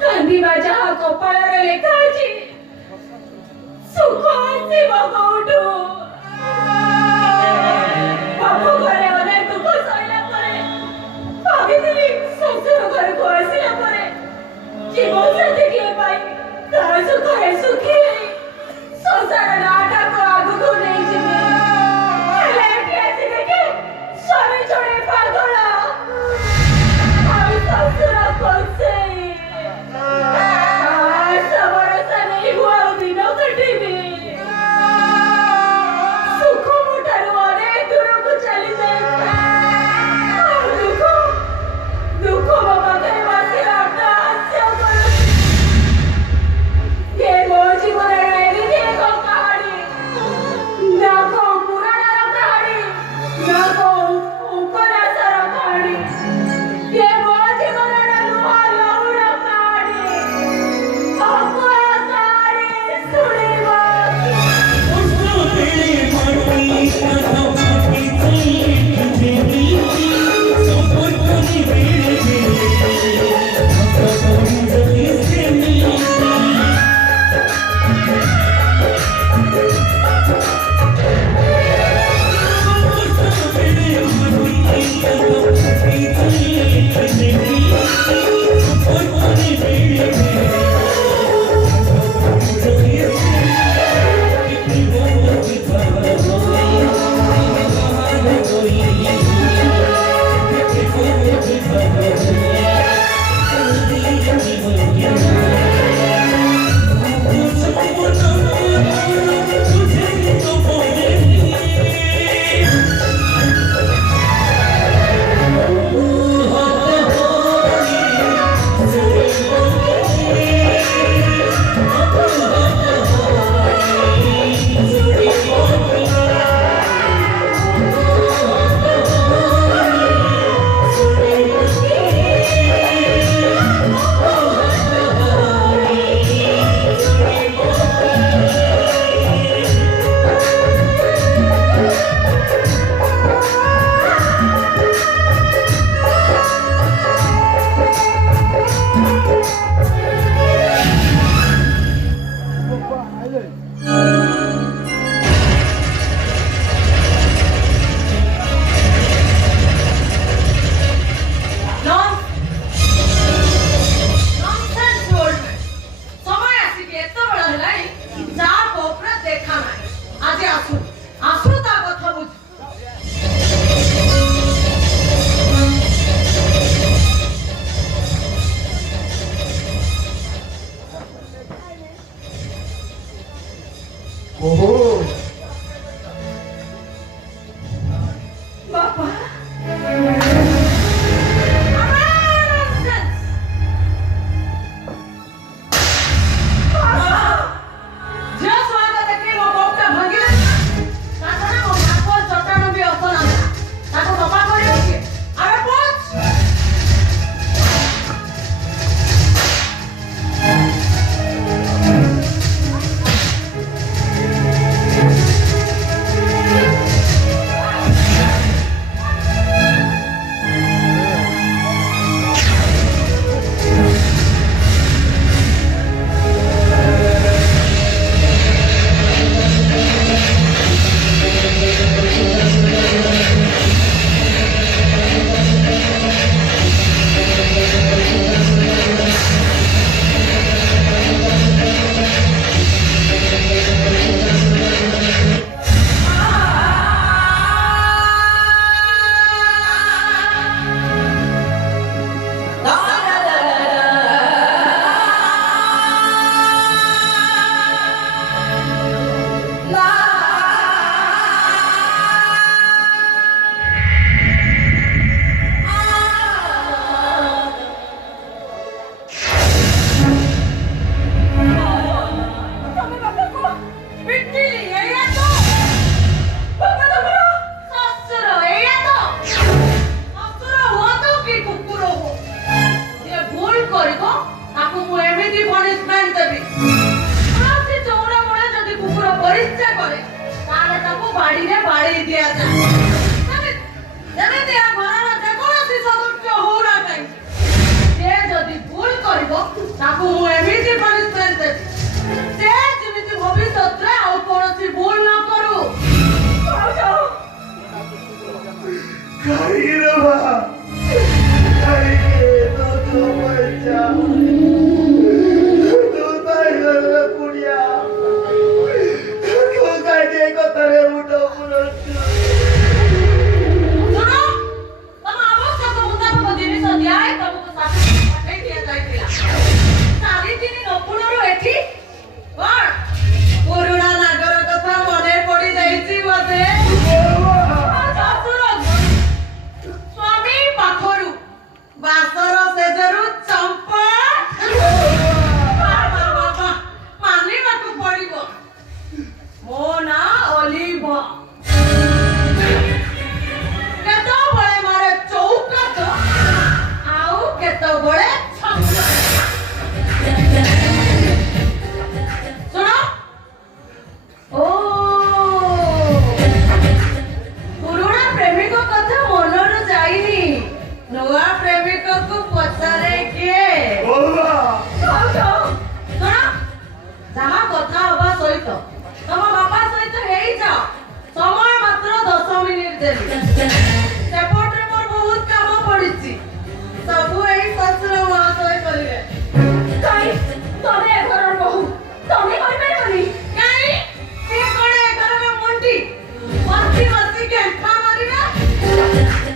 କାନ୍ଦିବା ଯାହା କପାଳରେ ଲେଖା ଅଛି ସୁଖ ଆସିବ କୋଉଠୁ ବାପ ଘରେ ଅନେକ ଦୁଃଖ ସହିଲା ପରେ ଭାବିଥିଲି ଶ୍ୱଶୁର ଘରକୁ ଆସିଲା ପରେ ଜୀବନ ସାଥୀ କିଏ ପାଇବି ତା ସୁଖରେ ସୁଖୀ ହେଇ ସଂସାର ନାଟାକୁ ଆଗକୁ ନେଇଯିବି ହେଲେ ଏଠି ଆସି ଦେଖେ ସ୍ୱାମୀ ଜଣେ ପାଗଳ ଆଉ ଶ୍ୱଶୁର କଂସେଇ ଭରସା ନେଇ ମୁଁ ଆଉ ଦିନ କାଟିବି ସୁଖ ମୋ ଠାରୁ ଅନେକ ଦୂରକୁ ଚାଲିଯାଏ ଆଉ ଦୁଃଖ ମୋ ପାଖରେ ବସିବା ଅଟ୍ଟହାସ୍ୟ କରୁଛି। ଏ ମୋ ଜୀବନ ଜାଳି ଦିଆଯାଏ। ଯେମିତି ଏ ଘରର ଯେକୌଣସି ସଦସ୍ୟ ହଉ ନା କାହିଁକି ସେ ଯଦି ଭୁଲ କରିବ ତାକୁ ମୁଁ ଏମିତି ପନିଶମେଣ୍ଟ ଦେବି ସେ ଯେମିତି ଭବିଷ୍ୟତରେ ଆଉ କୌଣସି ଭୁଲ ନ କରୁ। କାହିଁକି ରେ ମା କାହିଁକି ତୁ ବଞ୍ଚା ତୁ ତାଇଗଲେ କୁଡ଼ିଆ ତୁ କାହିଁକି ଏ କଥାରେ ମୁଣ୍ଡ ବୁଲଉଛୁ? ଶୁଣ, ତମ ଆବଶ୍ୟକ ମୁତାବକ ଜିନିଷ ଦିଆଏ ତମକୁ ଶାଶୁକୁ ପଠେଇ ଦିଆଯାଇଥିଲା। 4 ଦିନ ନପୁଣରୁ ଏଠି କଣ ପୁରୁଣା ନାଗର କଥା ମନେ ପଡି ଯାଇଛି ବୋଧେ। ଶ୍ୱଶୁର ସ୍ୱାମୀ ପାଖରୁ ବାସର ସେଜରୁ ଚମ୍ପା ମାନିବାକୁ ପଡିବ। ମୋ ନାଁ ଅଲିଭ। କେତେବେଳେ ମାରେ ଚୌକାତ ଆଉ କେତେବେଳେ ଛନ୍ଦ। ଶୁଣ, ଓ ପୁରୁଣା ପ୍ରେମିକ କଥା ମନରୁ ଯାଇନି। ନୂଆ ପ୍ରେମିକକୁ ପଚାରେ କିଏ? ଶୁଣ, ଯାହା କଥା ହବା ସହିତ ତମ ବାପା ସହିତ ହେଇଯାଅ। ସମୟ ମାତ୍ର 10 ମିନିଟ ଦେଲି। ସେପଟରେ ମୋର ବହୁତ କାମ ପଡିଛି। ସବୁ ଏଇ ଶ୍ୱଶୁର ମହାଶୟ କରିବେ। କାଇଁ ତମେ ଏ ଘରର ବୋହୂ, ତମେ କରିପାରିବନି? କାଇଁ ସେ କଣ ଏ ଘରର ମୁଣ୍ଡି? ବସି ବସି ଗେଣ୍ଠା ମାରିବେ।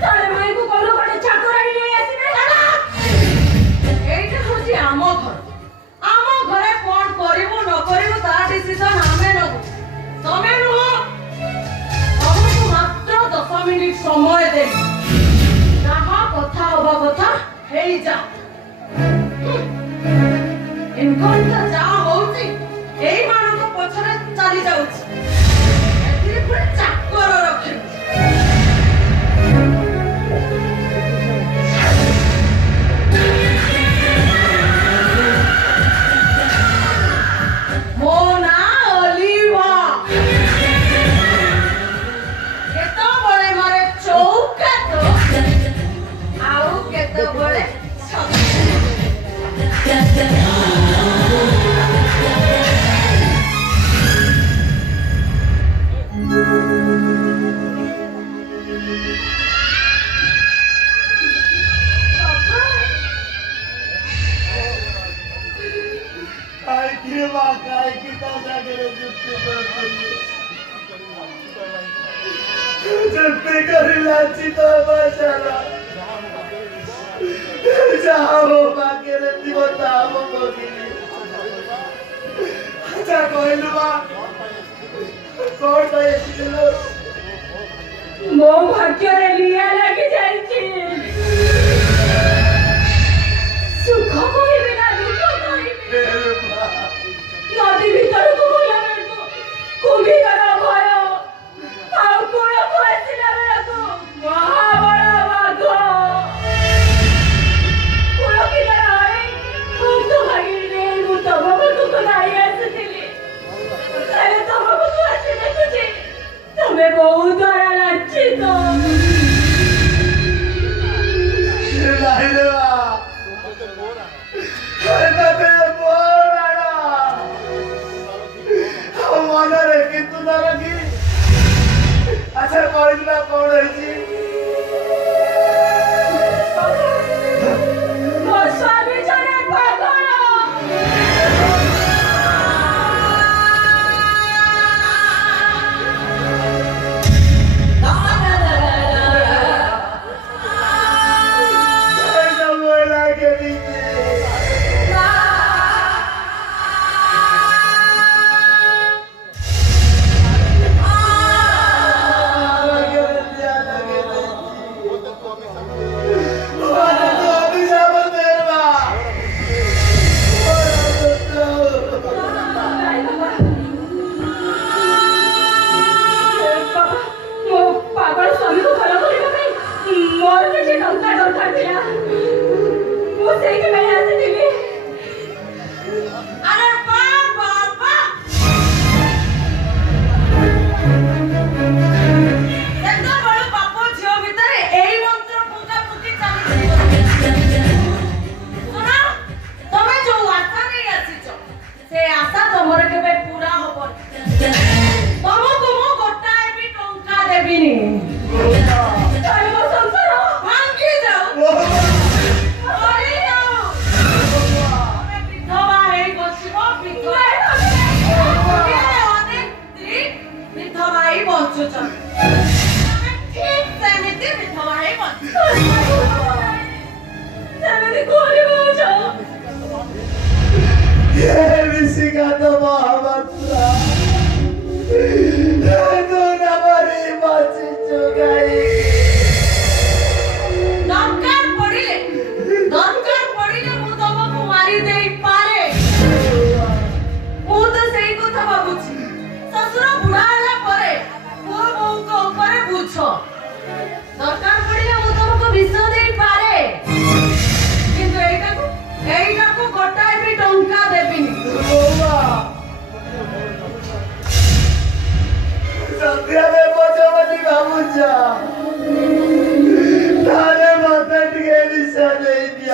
ତଳେ ଭାଇକୁ କଲ ଗୋଟେ ଚାକରାଣୀ ନେଇ ଆସିବେ। ଏଇଟା ହଉଛି ଆମ ଘର। ଆମ ଘରେ କଣ କରିବୁ ନ କରିବୁ ତା ଡିସିସନ ଆମେ ନବୁ, ତମେ ନୁହଁ। ତମକୁ ମାତ୍ର 10 ମିନିଟ ସମୟ ଦେବି। ଯାହା କଥା ହବା କଥା ହେଇଯାଅ। ଇନକମ୍ ତ ଯାହା ହଉଛି ଏଇମାନଙ୍କ ପଛରେ ଚାଲି ଯାଉଛି। ଏଥିରେ ପୁଣି ଚାକର ରଖିବୁ। ମୋ ନାଁ ଅଲିଭା। କେତେବେଳେ ମାରେ ଚୌକାତ ଆଉ କେତେବେଳେ ଛନ୍ଦ। କାହିଁକି ରେ ମା କାହିଁକି ତା ଜାଗାରେ ଯୁକ୍ତି କରୁଛନ୍ତି? ଯେତେ କରି ଲାଞ୍ଛିତ ହେବା ଚାଲ ଯାହା ମୋ ପାଖରେ ଥିବ ତାହା ମୁଁ କରିବି। ଆଚ୍ଛା କହିଲୁ ମା କଣ ପାଇଁ ଏସିଥିଲୁ? ମୋ ଭାଗ୍ୟରେ ନିଆଁ ଲାଗି ଯାଇଛି। ସୁଖ କହିବି ନା ଦୁଃଖ କହିବି? ନଦୀ ଭିତରକୁ ଗଲା ବେଳକୁ କୁମ୍ଭୀରର ଭୟ, ଆଉ କୂଳକୁ ଆସିଲା ବେଳକୁ ମହାବଳ ବାଘ। କୂଳ କିନାରାରେ ମୁକ୍ତ ଭାଗିনী ନେଇ ମୁଁ ତମ ପାଖକୁ ଧାଇଁ ଆସିଥିଲି। ହେଲେ ତମ ପାଖକୁ ଆସି ଦେଖୁଛି ତମେ ବହୁତ ଲାଞ୍ଛିତ। ନାହିଁ ରେ ମା ତତେ ମୋର ଆଉ ମନରେ କିନ୍ତୁ ନ ରଖି। ଆଚ୍ଛା କହିଲୁ ନା କଣ ହେଇଛି? ମୋ ସ୍ୱାମୀ ଜଣେ ପାଗଳ। Lagi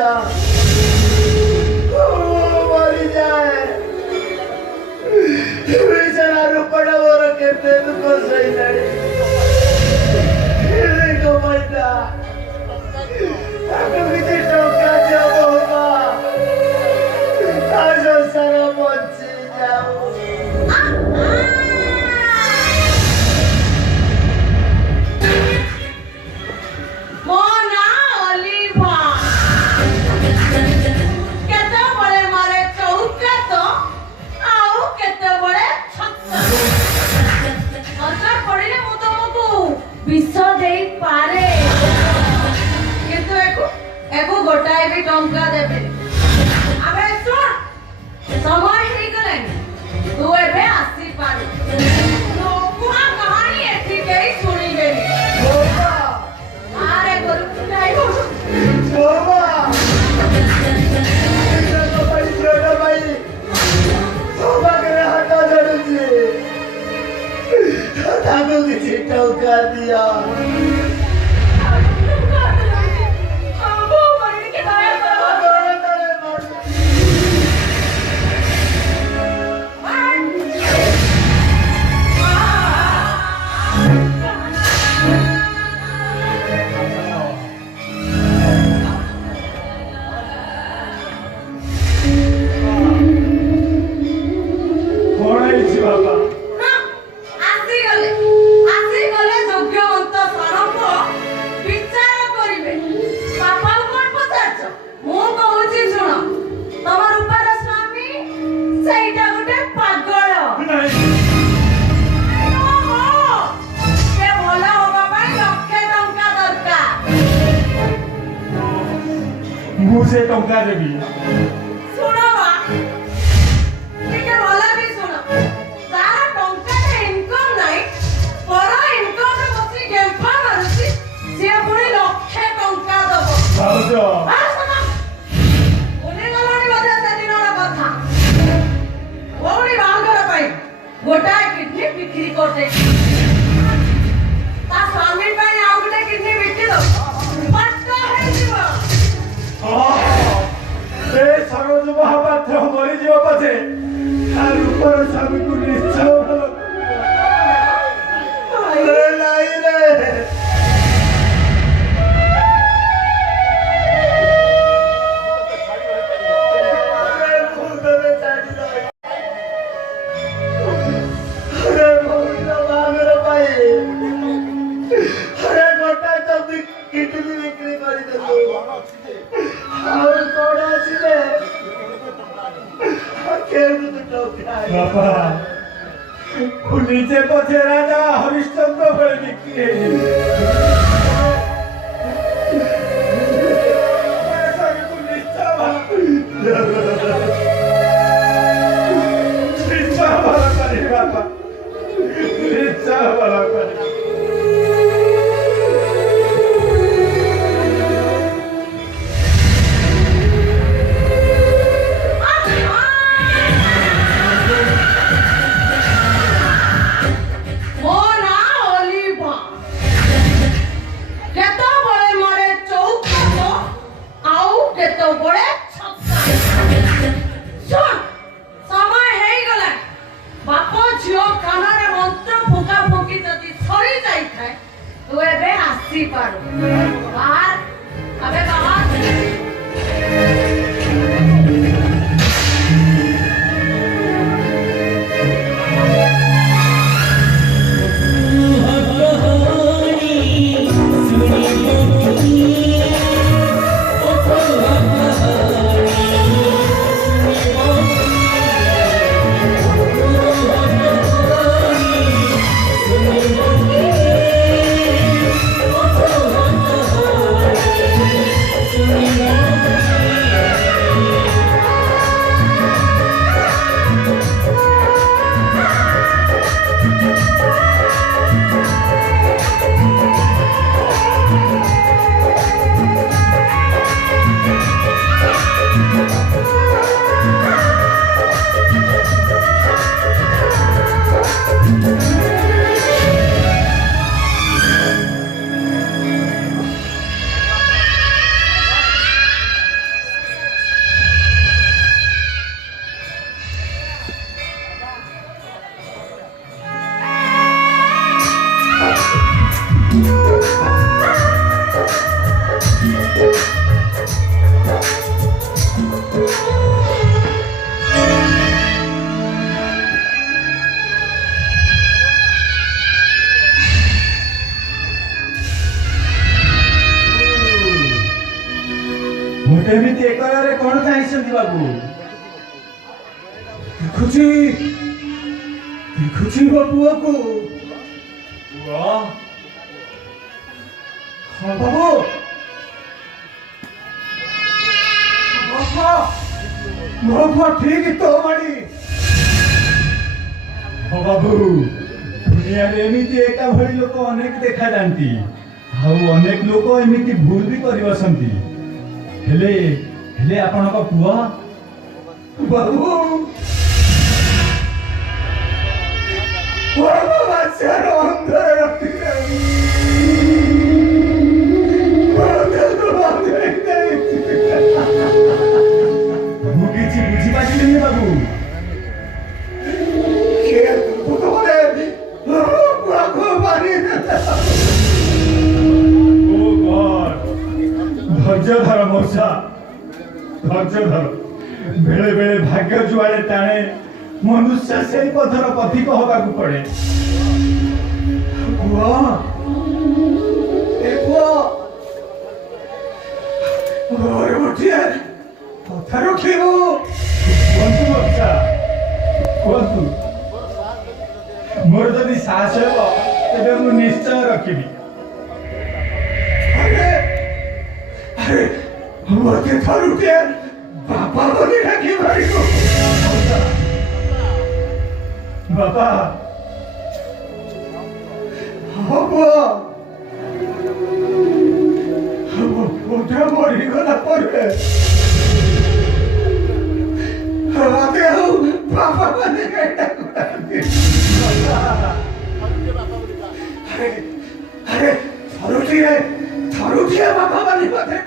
दिया मरी जाए बेचारा रुपड़ा मोर केते दुख सही नाड़ी को पैसा ताको किसी टोका जब होगा आज सारा बच्चे जाओ मोना ओलिवा केते बड़े मारे चौका तो आउ केते बड़े छक्का दरकार पड़िले मु तुमको विष देई पारे किंतु एको गोटाए भी टंका देबे अबे सुन समय हेई गलानी तू एबे आसी पारे लोकुआ कहानी एठी केई सुनिबेनी आरे गुरु कुटाई हो बाबा तो भाई छोटा भाई बाबा के हाथ जोड़ुची ताको किसी टोका दिया हमको मरने के दया करो କଣ ହେଇଛି ବାବା? ଆସିଗଲେ ଯୋଗ୍ୟବନ୍ତ ସରପ ବିଚାର କରିବେ ବାପାକୁ କଣ ପଚାରୁଛ ମୁଁ କହୁଛି ଶୁଣ ତମ ରୂପାର ସ୍ୱାମୀ ସେଇଟା ଗୋଟେ ପାଗଳ ନାଇଁ, ଓହୋ, ସେ ଭଲ ହବା ପାଇଁ ଲକ୍ଷେ ଟଙ୍କା ଦରକାର ମୁଁ ସେ ଟଙ୍କା ଦେବି। ଶୁଣ ବା ଟିକେ ଭଲ କି ଶୁଣ ତାର ଟଙ୍କାଟେ ଇନକମ୍ ନାହିଁ ପର ଇନକମ୍ରେ ବସି ଗେମ୍ଫା ମାରୁଛି ସିଏ ପୁଣି ଲକ୍ଷେ ଟଙ୍କା ଦବ ଭାଉଜ ଭୁଲିଗଲଣି ବୋଧେ ସେଦିନର କଥା ଭଉଣୀ ବାହାଘର ପାଇଁ ଗୋଟାଏ କିଡନୀ ବିକ୍ରି କରିଦେଇଛି ତା ସ୍ୱାମୀ ପାଇଁ ଆଉ ଗୋଟେ କିଡନୀ ବିକି ଦବ ପାଟ ହେଇଯିବ ସେ ସରୋଜ ମହାପାତ୍ର ମରିଯିବ ପଛେ ତା ରୂପର ସ୍ୱାମୀକୁ ନିଶ୍ଚୟ ଭଲ अरे नहीं रे अरे भूत रे छाड़ी दो अरे भूत बागर भाई अरे गोटा तो किडनी बिक्री कर दे और कोड़ा सिले केर तो टोका ବାପା ମୁଁ ନିଜେ ପଛେ ରାଜା ହରିଶ୍ଚନ୍ଦ୍ର ଭଳି ବିକ୍ରି ହେଇଯିବି। ସ୍ୱାମୀକୁ ନିଶ୍ଚୟ ଭଲ କରିବି ବାପା, ନିଶ୍ଚୟ ଭଲ କରିବି। ମୋନା ଓଲିଭା କେତେବେଳେ ମରେ ଚୌକା ତ ଆଉ କେତେବେଳେ ଛକ୍କା ଶୁଣ ସମୟ ହେଇଗଲାଣି ବାପ ଝିଅ କାନରେ ମନ୍ତ୍ର ଫୁଙ୍କା ଫୁଙ୍କି ଯଦି ସରି ଯାଇଥାଏ ତୁ ଏବେ ଆସିପାରୁ ବାହାର ଏବେ ବାହାର कहानी सुनी मोटे एमिति एकरे कौन चाहिसंती बाबू देखुची वो पुआ को वाह हाँ बाबू ମୋ ପୁଅ ଠିକ ତୋ ଭଳି ହଁ ବାବୁ ଦୁନିଆରେ ଏମିତି ଏକା ଭଳି ଲୋକ ଅନେକ ଦେଖାଯାଆନ୍ତି ଆଉ ଅନେକ ଲୋକ ଏମିତି ଭୁଲ ବି କରି ବସନ୍ତି ହେଲେ ହେଲେ ଆପଣଙ୍କ ପୁଅ ବାବୁ ବାଚ୍ୟାର ଅନ୍ଧରେ ରଖିଲେ ମୁଁ କିଛି ବୁଝିପାରିଲିନି ବାବୁ ଧୈର୍ଯ୍ୟ ଧର ମଉସା ଧୈର୍ଯ୍ୟ ଧର ବେଳେ ବେଳେ ଭାଗ୍ୟ ଯୁଆଡେ ଟାଣେ ମନୁଷ୍ୟ ସେଇ ପଥର ପଥିକ ହବାକୁ ପଡେ ଘରେ ଗୋଟିଏ କଥା ରଖିବୁ କୁହନ୍ତୁ ମଉସା କୁହନ୍ତୁ ମୋର ଯଦି ସାହସ ହେବ ତେବେ ମୁଁ ନିଶ୍ଚୟ ରଖିବି ଆରେ ମୋତେ ଥରୁଟିଏ ବାପା ବୋଲି ଡାକି ପାରିବୁ ବାପା ହଁ ପୁଅ ପୁଅଟା ମରିଗଲା ପରେ ମୋତେ ଆଉ ବାପା ମାନେ ଡାକୁନାହାନ୍ତି ଆରେ ଥରୁଟିଏ ବାପା ମାନେ ମୋତେ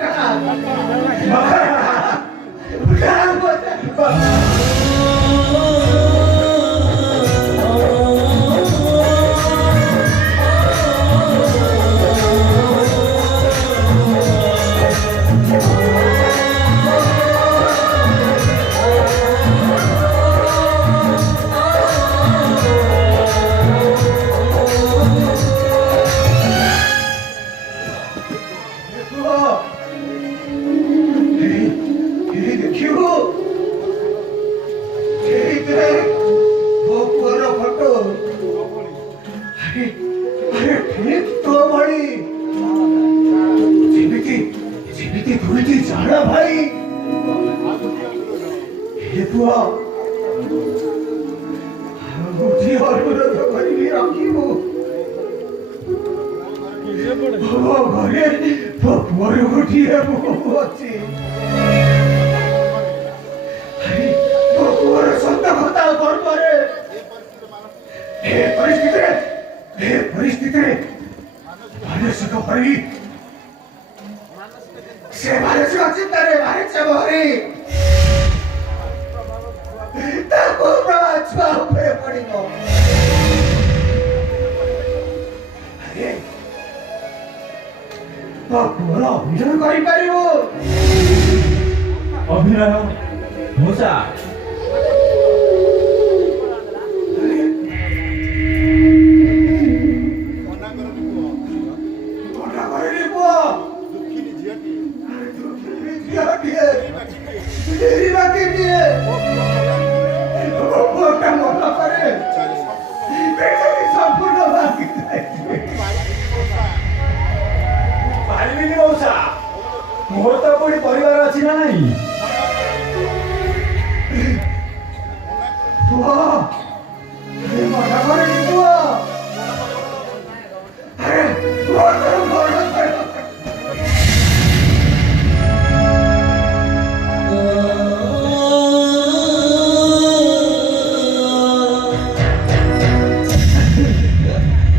ଅଭିନୟ ମଉସା ପାରିବିନି ମଉସା ମୋର ତ କୋଉଠି ପରିବାର ଅଛି ନା ନାହିଁ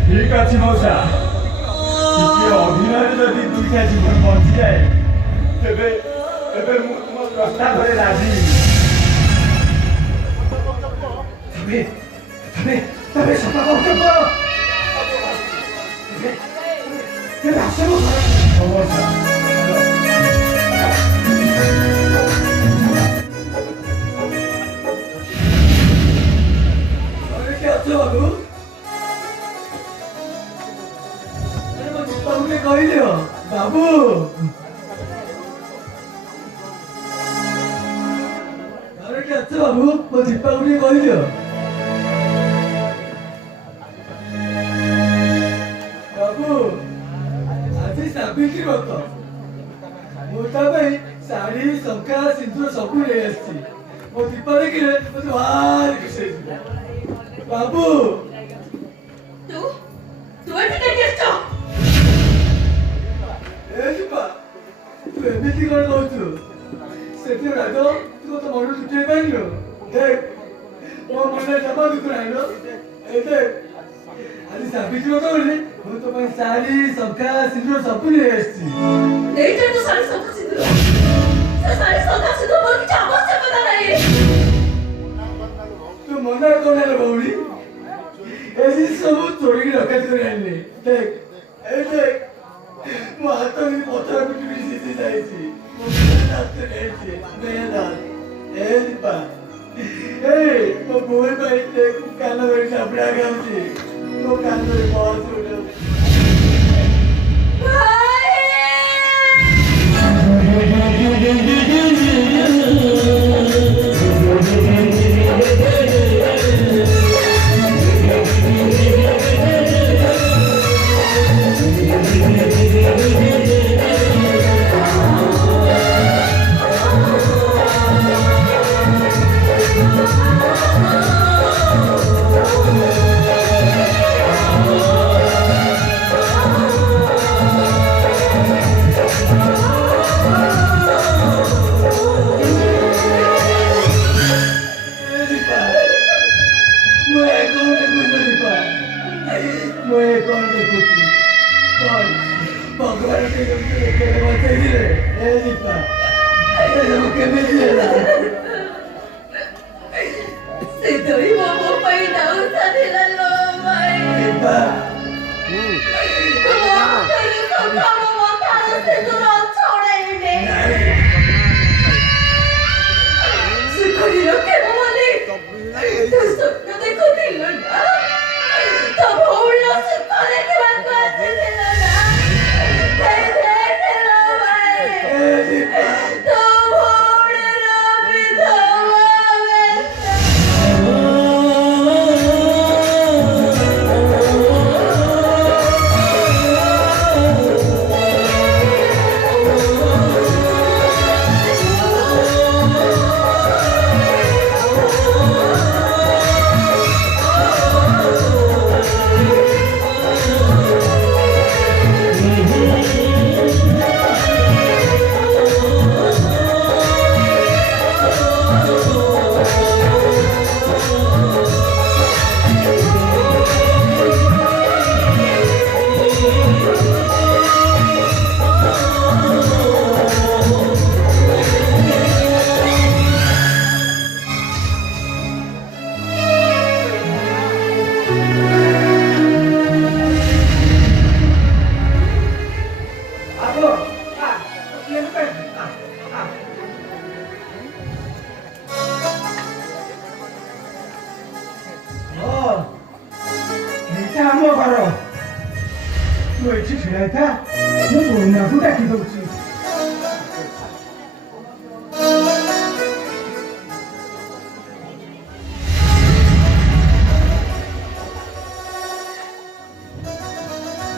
ଠିକ ଅଛି ମଉସା ଟିକିଏ ଅଭିନୟରେ ଯଦି ଦୁଇଟା ଜୀବନ ବଞ୍ଚିଯାଏ ତେବେ ମୁଁ ତୁମ ପ୍ରସ୍ତାବରେ ରାଜି ତମେ ସତ କହୁଛ ବାବୁ କହିଲି ବାବୁ अच्छा बाबू मो दीपा को कह दियो बाबू आज साबित्री व्रत मोटा भाई साड़ी शंखा सिंदूर सब ले आसी मो दीपा देखिले मते भारी खुशी बाबू तू एठी के केस्तो ए दीपा तू एमिति कर कहछु सेते राग तू तो मन टूटे पाइलो देख मो मन जमा दुख राइलो ए देख आज साबित्री व्रत बोले मो तो भाई साड़ी शंखा सिंदूर सब ले आसी एटा तो सारी सब सिद्धू से सारी सदा सिद्धू बोल के आवश्यकता नहीं तू मना कोना रे बौड़ी ऐसी सब चोरी की रखत कर आने देख ए देख मो हाथ में पत्थर पे टूटी सीधी जाईची मो हाथ रे छे मेरा ए दीपा ए मो बोल भाई देख कान में छपड़ा गाउची मो कान में बहुत उड़े सिद्धू वो पैदा उठा दिला लो भाई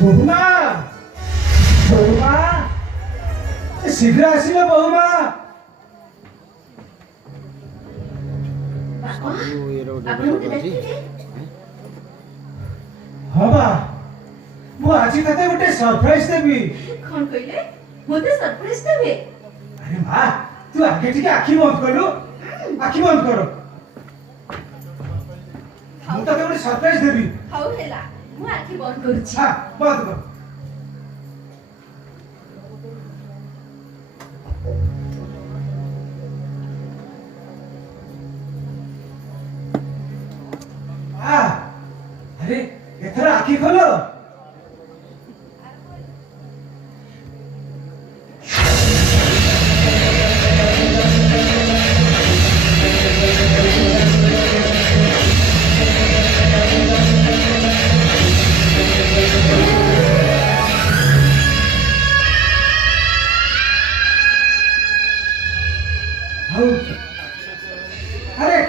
बहुमा बहुमा शीघ्र आसिल बहुमा हाँ बा मु आज तते गोटे सरप्राइज देबी कौन कहले मोते सरप्राइज देबे अरे मां तू आगे ठीक आखी बंद करू आखी बंद करो मु तते गोटे सरप्राइज देबी हाउ हेला मु आखी बंद करूची हां बंद कर अरे एथर आखी खोलो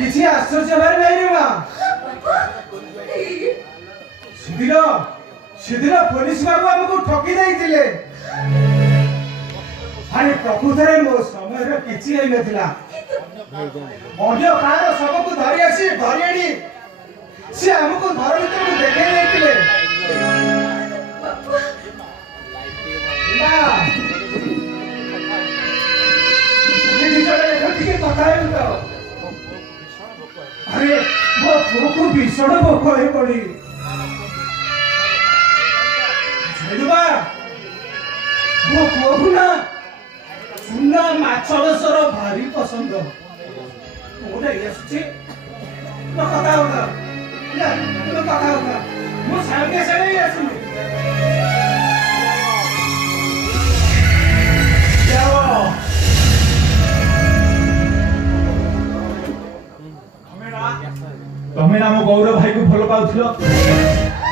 କିଛି ଆଶ୍ଚର୍ଯ୍ୟ ଭାରି ନାହିଁ ରେ ମା। ସେଦିନ ପୋଲିସ ବାବୁ ଆମକୁ ଠକି ଦେଇଥିଲେ। ଆରେ ପ୍ରକୃତରେ ମୋ ସମୟର କିଛି ହେଇନଥିଲା। ଅନ୍ୟ କାହାର ଶବକୁ ଧରି ଆଣି ସେ ଆମକୁ ଘର ଭିତରକୁ ଦେଖେଇ ଦେଇଥିଲେ। ଟିକେ କଥା ହେବୁ ତ। ଆରେ ମୋ ପୁଅକୁ ଭୀଷଣ ଭୋକ ହେଇ ପଡି। ମୋ ପୁଅକୁ ନା ଚୁନା ମାଛ ବେସର ଭାରି ପସନ୍ଦ। ମୁଁ ନେଇ ଆସୁଛି। କଥା ହଉଥା ମୁଁ ସାଙ୍ଗେ ସାଙ୍ଗେ ଆସିବି। ତମେ ନା ମୋ ଗୌରବ ଭାଇ କୁ ଭଲ ପାଉଥିଲ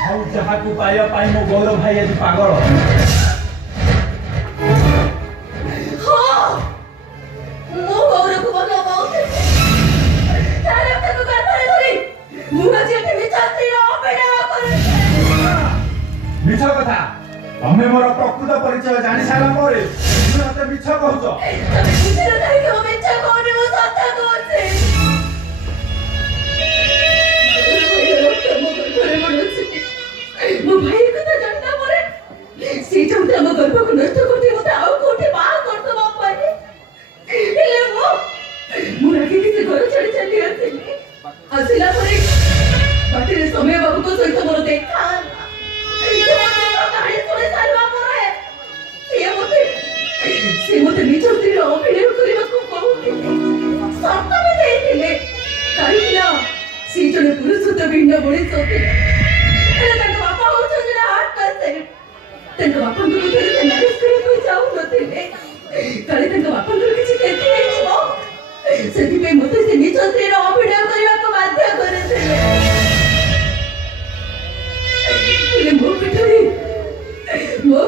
ଆଉ ଯାହାକୁ ପାଇବା ପାଇଁ ମୋ ଗୌରବ ଭାଇ ଆଜି ପାଗଳ। ମୁଁ ଗୌରବକୁ ଭଲ ପାଉଥିଲି। ତାର ତାକୁ ଗର୍ଭରେ ଧରି ମୁଁ ଆଜି ଏଠି ମିଛାସ୍ତ୍ରୀର ଅପେକ୍ଷା କରୁଛି। ମିଛ କଥା। ତମେ ମୋର ପ୍ରକୃତ ପରିଚୟ ଜାଣି ସାରିଲା ପରେ ତୁମେ ମତେ ମିଛ କହୁଛ। ତମେ ବୁଝିଲ କାହିଁକି ମୁଁ ମିଛ କହୁନି, ମୁଁ ସତ କହୁଛି। ମୋ ଭାଇ କଥା ଜାଣିଲା ପରେ ସେ ଚାହୁଁଥିଲା ଆମ ଗର୍ଭକୁ ନଷ୍ଟ କରିଦେଇ ମତେ ଆଉ କୋଉଠି ବାହା କରିଦେବା ପାଇଁ। ହେଲେ ମୁଁ ରାଗିକି ସେ ଘର ଛାଡି ଚାଲି ଆସିଲି। ଆସିଲା ପରେ ବାଟରେ ସୌମ୍ୟ ବାବୁଙ୍କ ସହିତ ମୋର ଦେଖା କାହାଣୀ ଶୁଣି ସାରିବା ପରେ ସେ ମତେ ନିଜ ସ୍ତ୍ରୀର ଅଭିନୟ କରିବାକୁ କହୁଥିଲେ, ସର୍ତ୍ତ ବି ଦେଇଥିଲେ। କାହିଁକି ନା ସେ ଜଣେ ପୁରୁଷତ୍ୱ ମଣିଷ ଥିଲେ। ହେଲେ ତାଙ୍କ ବାପା ହଉଛନ୍ତି ଜଣେ ହାର୍ଟ ପେସେଣ୍ଟ। ତାଙ୍କ ବାପାଙ୍କ ଭିତରେ ସେ ମ୍ୟାରେଜ କରିବାକୁ ଚାହୁଁନଥିଲେ। କାଳେ ତାଙ୍କ ବାପାଙ୍କର କିଛି କ୍ଷତି ହେଇଯିବ, ସେଥିପାଇଁ ମତେ ସେ ନିଜ ସ୍ତ୍ରୀର ଅଭିନୟ କରିବାକୁ ବାଧ୍ୟ କରିଥିଲେ। ହେଲେ ମୋ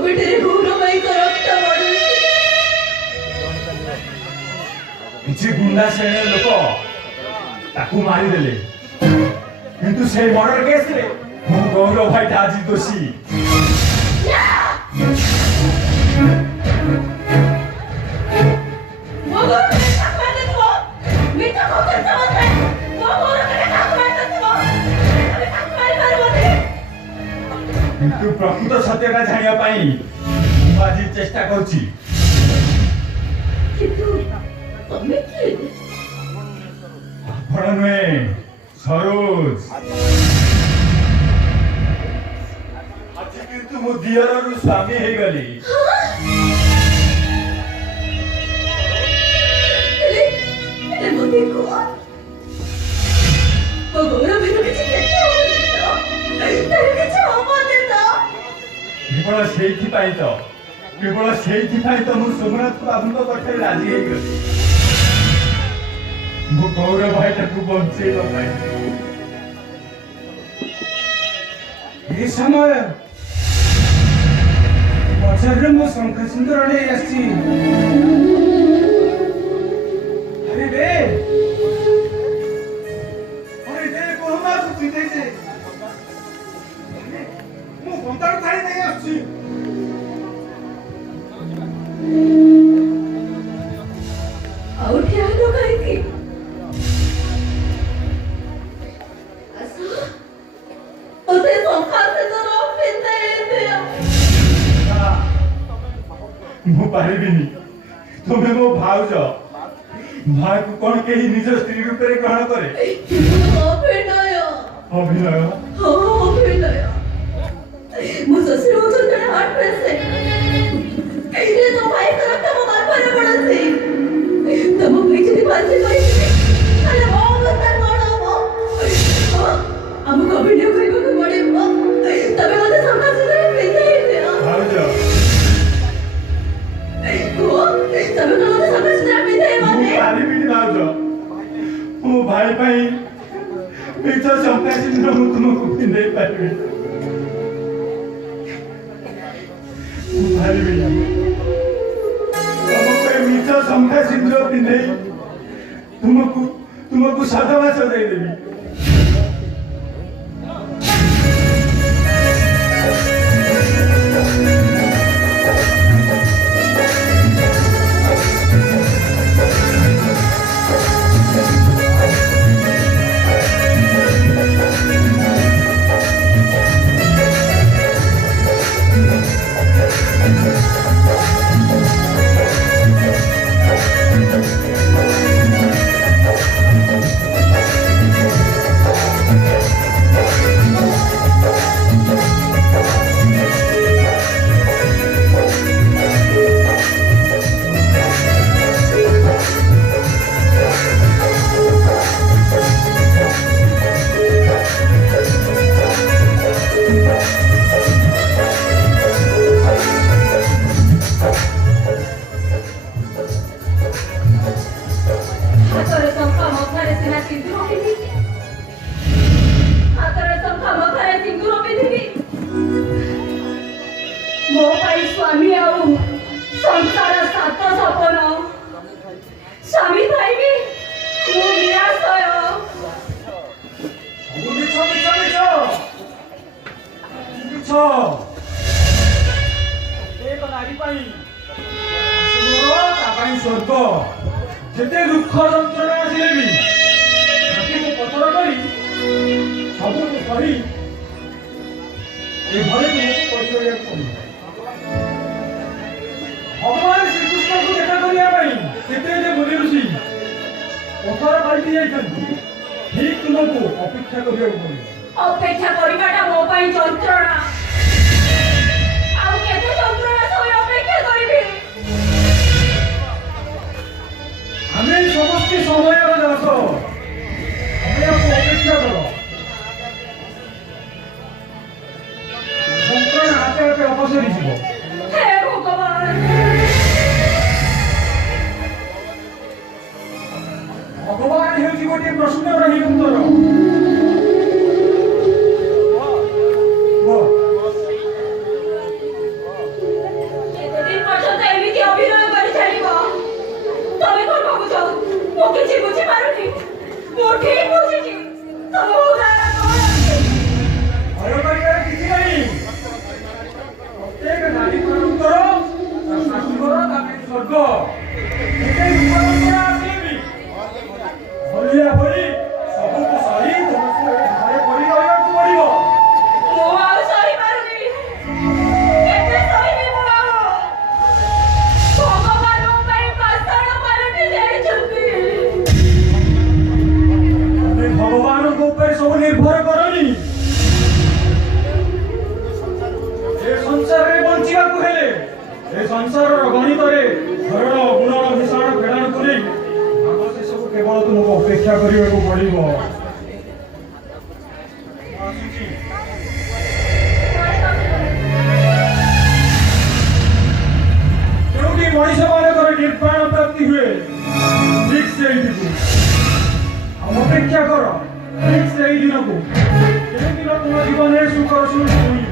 ପିଠରେ ଗୌରବାଇଙ୍କ ରକ୍ତ ବଢୁଛି। କିଛି ଗୁଣ୍ଡା ଶ୍ରେଣୀର ଲୋକ ତାକୁ ମାରିଦେଲେ, କିନ୍ତୁ ସେଇ ମର୍ଡର କେସରେ ମୋ ଗୌରବ ଭାଇଟା ଆଜି ଦୋଷୀ। କିନ୍ତୁ ପ୍ରକୃତ ସତ୍ୟଟା ଜାଣିବା ପାଇଁ ମୁଁ ଆଜି ଚେଷ୍ଟା କରୁଛି। ଆପଣ ନୁହେଁ ସରୋଜ। ଆଜି କିନ୍ତୁ ମୁଁ ଦିଅରରୁ ସ୍ୱାମୀ ହେଇଗଲି। କେବଳ ସେଇଥିପାଇଁ ତ ମୁଁ ସୋମନାଥ ବାବୁଙ୍କ ପାଖରେ ରାଜି ହେଇଗଲି। ମୋ ଗୌରବ ଭାଇଟାକୁ ବଞ୍ଚେଇବା ପାଇଁ। ଏ ସମୟ ବଜାରରେ ମୁଁ ଶଙ୍ଖ ସିନ୍ଦୁର ନେଇ ଆସିଛି। ବହୁମାକୁ ପିଟେଇছে। ମୁଁ ବନ୍ଦାରୁ ଥାଳି ନେଇ ଆସୁଛି। ଆଉ ଠିଆ ହେଲ କାହିଁକି? ମତେ ଶଙ୍ଖା ସିନ୍ଦୁର ପିନ୍ଧେଇ ମୁଁ ପାରିବିନି। ତୁମେ ମୋ ଭାଉଜ। ଭାଇକୁ କଣ କେହି ନିଜ ସ୍ତ୍ରୀ ରୂପରେ ଗ୍ରହଣ କରେ? ଅଭିନୟ ମୋ ଶ୍ୱଶୁର ହଉଛନ୍ତି ଜଣେ ହାର୍ଟ ପେସେଣ୍ଟ। ତମ ଭାଇଙ୍କର ତମ ଗର୍ଭରେ ପଡୁଛି। ତମ ଭାଇ ଯଦି ବାନ୍ତି କରିଥିବେ ତାହେଲେ ମୋ ଅବସ୍ଥା କଣ ହବ? ଆମକୁ ଅଭିନୟ କରିବାକୁ ପଡିବ। ତମେ ମତେ ଶଙ୍ଖା ସିନ୍ଦୁର ପିନ୍ଧେଇ ଦିଅ। ଭାଉଜ ତମେ କଣ ମତେ ଶଙ୍ଖା ସିନ୍ଦୁର ପିନ୍ଧେଇବ? ପାରିବିନି ଭାଉଜ। ମୋ ଭାଇ ପାଇଁ ମିଛ ଶଙ୍ଖା ସିନ୍ଦୁର ମୁଁ ତୁମକୁ ପିନ୍ଧେଇ ପାରିବିନି। ମୁଁ ପାରିବିନି। ତମ ପାଇଁ ମିଛ ଶଙ୍ଖା ସିନ୍ଦୁର ପିନ୍ଧେଇ तुमको सदमा सदै देवी स्वामी आऊ संसार सात सपन स्वामी पाइबी मु निराश स्वर्ग जेते दुख যন্ত্রণা আসলে भी পথর করি सबू सही ये घरे तुमको परिचय पड़ो भगवान श्रीकृष्ण को देखा करने मुनि ऋषि पथर पलटि जाइछन्ति ठीक तुमको अपेक्षा करिया पड़ो अपेक्षा करिबाटा मो पई जंत्रणा आउ केते जंत्रणा सबै अपेक्षा करिबी हमें समस्त समय दास हमें अपेक्षा करो जंत्रणा हाथे हाथे अपसरी जीव हे भगवान भगवान हेउछि गोटे प्रश्न रही उत्तर दिन पर्यंत एमिति अभिनय करि छाडिबो तमे कोन भाबुछ मो किछि बुझि पारुनी मो ठीक बुझिछि तमे उदाहरण भय करिବାର କିଛି ନାହିଁ प्रत्येक नारी उत्तर ଶାଶୁଘର ତାପରେ ସ୍ୱର୍ଗ ଏତେ ରୂପାନ୍ତର ଆସିବି ଭଲିଆ ଭଳି ସବୁକୁ ସହି ତୁମକୁ ଘରେ ପଡ଼ି ରହିବାକୁ ପଡ଼ିବ ମो ଆଉ ସହି ପାରୁନି କେତେ ସହିବି ମो ଭଗବାନ ପାଇଁ ପାଷାଣ ପାଲଟି ଯାଇଛନ୍ତି ତମେ ଭଗବାନଙ୍କ ଉପରେ ସବୁ ନିର୍ଭର କରନି ଏ ସଂସାରରେ ବଞ୍ଚିବାକୁ ହେଲେ ଏ ସଂସାରର ଗଣିତରେ ଘରର ଗୁଣର ଭୀଷଣ ଫେଡ଼ାଣକୁ ନେଇ ଆମ ଶେଷକୁ କେବଳ ତୁମକୁ ଅପେକ୍ଷା କରିବାକୁ ପଡ଼ିବ ଯେଉଁଠି ମଣିଷମାନଙ୍କର ନିର୍ବାଣ ପ୍ରାପ୍ତି ହୁଏ ଠିକ୍ ସେଇଠିକୁ ଆଉ ଅପେକ୍ଷା କର ଠିକ୍ ସେଇ ଦିନକୁ ଯେଉଁଦିନ ତୁମ ଜୀବନରେ ସୁଖର ସୁଖ ଶୁଣିବ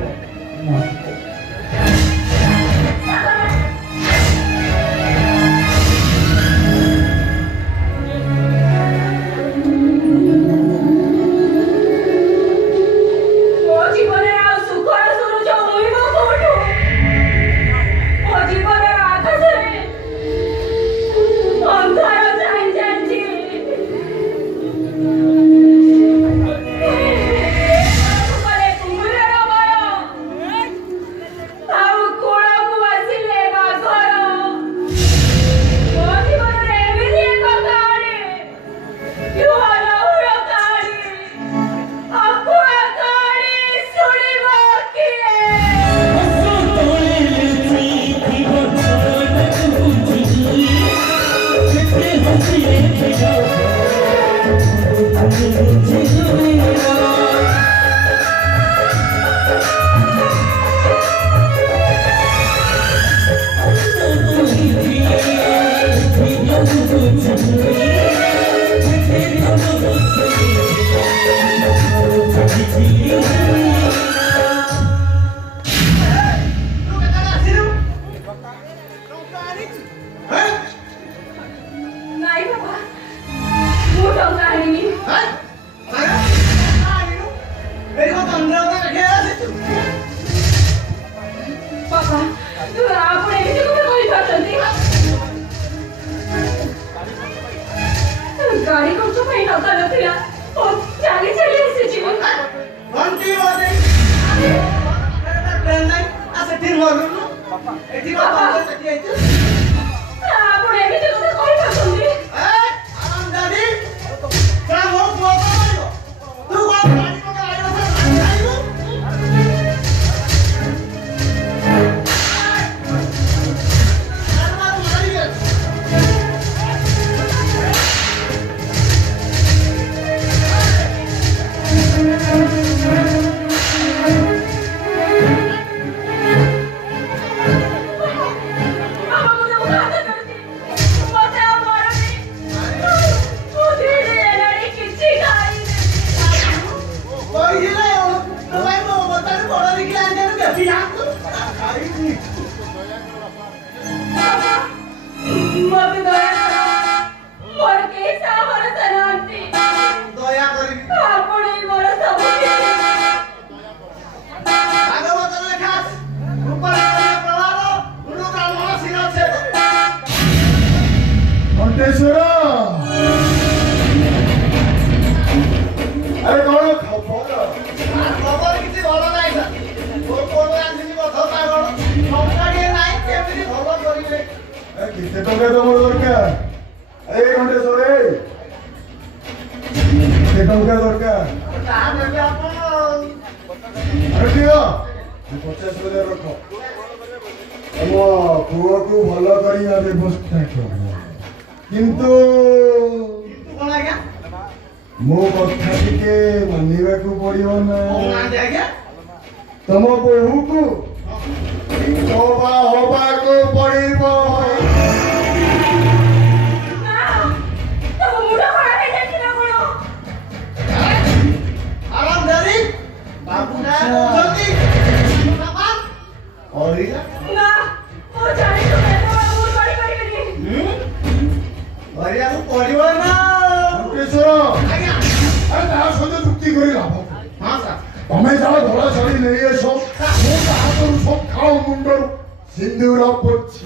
ମୁଁ ଟଙ୍କା ଆଣିବି। ବାପା ଆପଣ ଏମିତି କଥା କହିପାରୁଛନ୍ତି? ଗାଡ଼ି ଖର୍ଚ୍ଚ ପାଇଁ ଟଙ୍କା ନଥିଲା, ଚାଲି ଚାଲି ଆସିଛି। ଆପଣ ଏମିତି କଥା କହିପାରୁଛନ୍ତି? अरे कौन खबर କିଛି ଭଲ ନାହିଁ ସାର୍। ମୋର କୋଉଠୁ ଆଣିଥିଲି କଥା ପାଗଳ। ଟଙ୍କାଟିଏ ନାହିଁ କେମିତି ଭଲ କରିବେ? କେତେ ଟଙ୍କା ତମର ଦରକାର? ଏଇ ଘଣ୍ଟେଶ୍ୱର କେତେ ଟଙ୍କା ଦରକାର? ଯାହା ଦେବେ ଆପଣ। ଆରେ ଦିଅ 50,000 ରଖ। ତମ ପୁଅକୁ ଭଲ କରିବା ବ୍ୟବସ୍ଥା କର। କିନ୍ତୁ କଣ ଆଜ୍ଞା? ମୋ କଥା ଟିକେ ମାନିବାକୁ ପଡିବ ନା। କହୁନାହାନ୍ତି ଆଜ୍ଞା। ତମ ବୋହୂକୁ ବିଧବା ହବାକୁ ପଡିବ। ତମେ ଯାଅ ଧଳା ଶାଢ଼ୀ ନେଇ ଆସ। ମୁଁ ତା ହାତରୁ ସକାଳ ମୁଣ୍ଡରୁ ସିନ୍ଦୁର ପୋଛି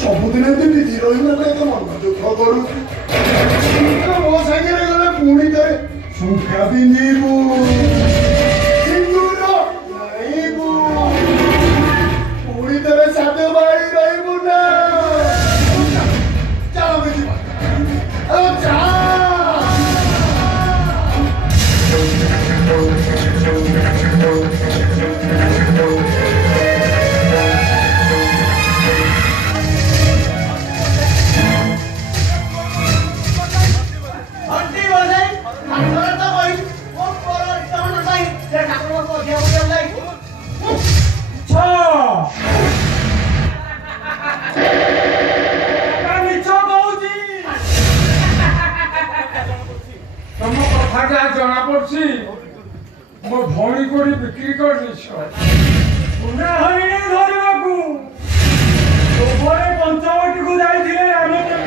ସବୁଦିନ ଏମିତି ବିଜି ରହିବାକୁ ଏତେ ମନ ଦୁଃଖ କରୁଛି। ମୋ ସାଙ୍ଗରେ ଗଲେ ପୁଣି ଥରେ ଶୁଖା ପିନ୍ଧିବୁ, ସିନ୍ଦୁର ନାଇବୁ, ପୁଣି ଥରେ ସାଧ ଭାଇ ରହିବୁ ନା। ଚାଲ ଯିବା, ଯା। ଜଣା ପଡୁଛି ମୋ ଭଉଣୀ କୋଠି ବିକ୍ରି କରିଦେଇଛ। ପୁନା ହରିଣୀ ଧରିବାକୁ ପଞ୍ଚବଟିକୁ ଯାଇଥିଲେ ରାମଚନ୍ଦ୍ର।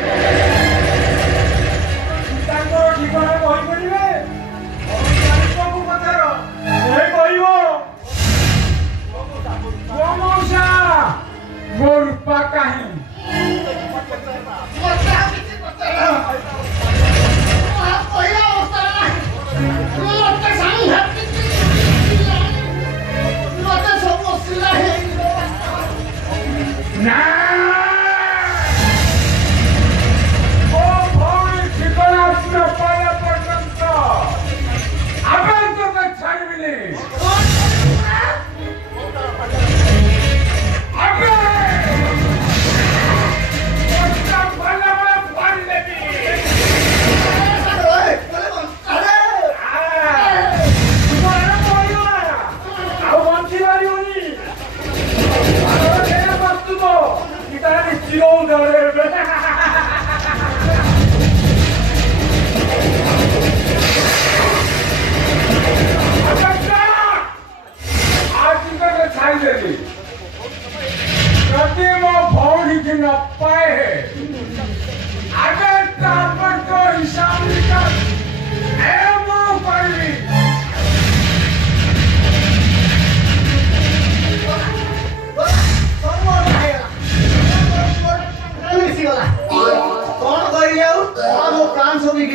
ତାଙ୍କର ଠିକଣା କହିପାରିବେ?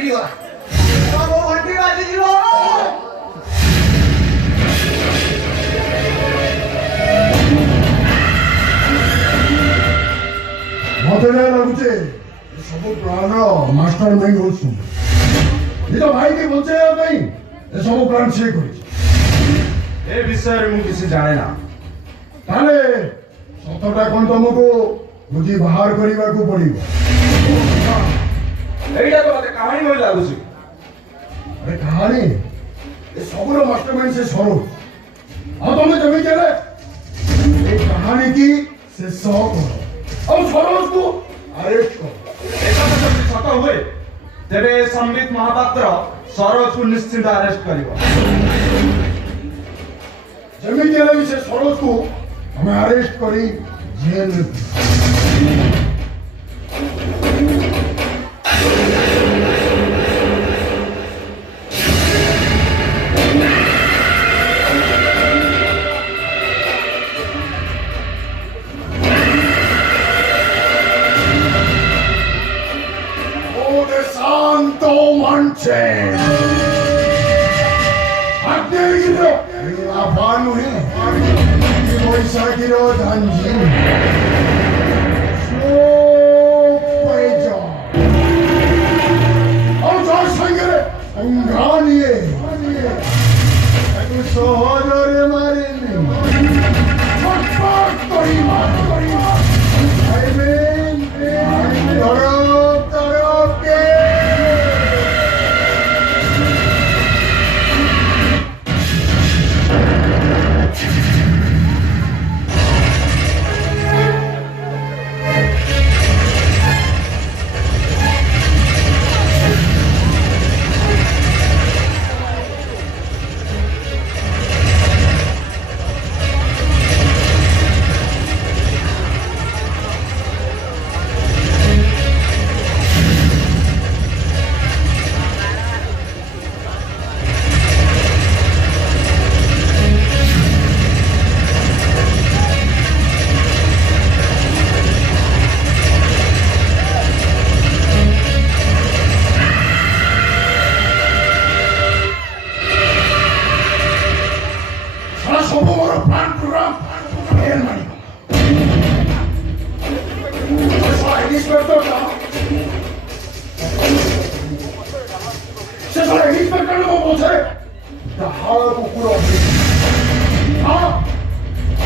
ଛିଡ଼ିଗଲା ମୋ ଘଣ୍ଟି ବାଜିଯିବ ମତେ ଯାହା ଲାଗୁଛି ସବୁ ପ୍ଲାନ୍ର ମାଷ୍ଟର ମାଇଣ୍ଡ ହଉଛୁ ନିଜ ଭାଇକି ବଞ୍ଚେଇବା ପାଇଁ ଏସବୁ ପ୍ଲାନ୍ ସିଏ କରିଛି ଏ ବିଷୟରେ ମୁଁ କିଛି ଜାଣେ ନା ତାହେଲେ ସତଟା କ'ଣ ତମକୁ ବୁଝି ବାହାର କରିବାକୁ ପଡ଼ିବ ଏଇଟା ତ ମତେ କାହାଣୀ ଭଳି ଲାଗୁଛି ଆରେ କାହାଣୀ ଏ ସବୁର ମାଷ୍ଟର ମାଇଣ୍ଡ ସେ ସରୋଜ ଆଉ ତମେ ଯେମିତି ହେଲେ এই কাহানি কি ଶେଷ କର ଆଉ ସରୋଜକୁ ଆରେଷ୍ଟ କର ଏକଥା ଯଦି ସତ ହୁଏ ତେବେ ସମ୍ବିତ ମହାପାତ୍ର ସରୋଜକୁ ନିଶ୍ଚିନ୍ତ ଆରେଷ୍ଟ କରିବ ଯେମିତି ହେଲେ ବି ସେ ସରୋଜକୁ ଆମେ ଆରେଷ୍ଟ କରି ଜେଲରେ Manche Agdegiro Lavanu he Moisagiro Danji Pejo Auha Sangere Angani Aku sohodore marini Chotpot kori mari Amen Tarok tarok ke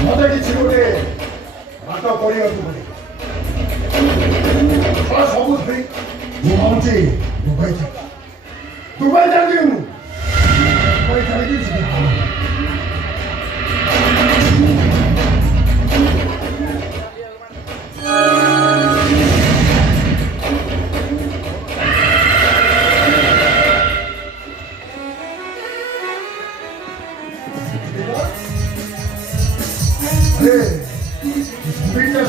ମତେ କିଛି ଗୋଟେ ବାଟ କରିବାକୁ ପଡ଼ିବ ସବୁ ଧରି ମୁଁ ଭାବୁଛି ଦୁବାଇ ଚାଲିଯିବି ମୁଁ ଦୁବାଇ ଚାଲିକି ଯିବି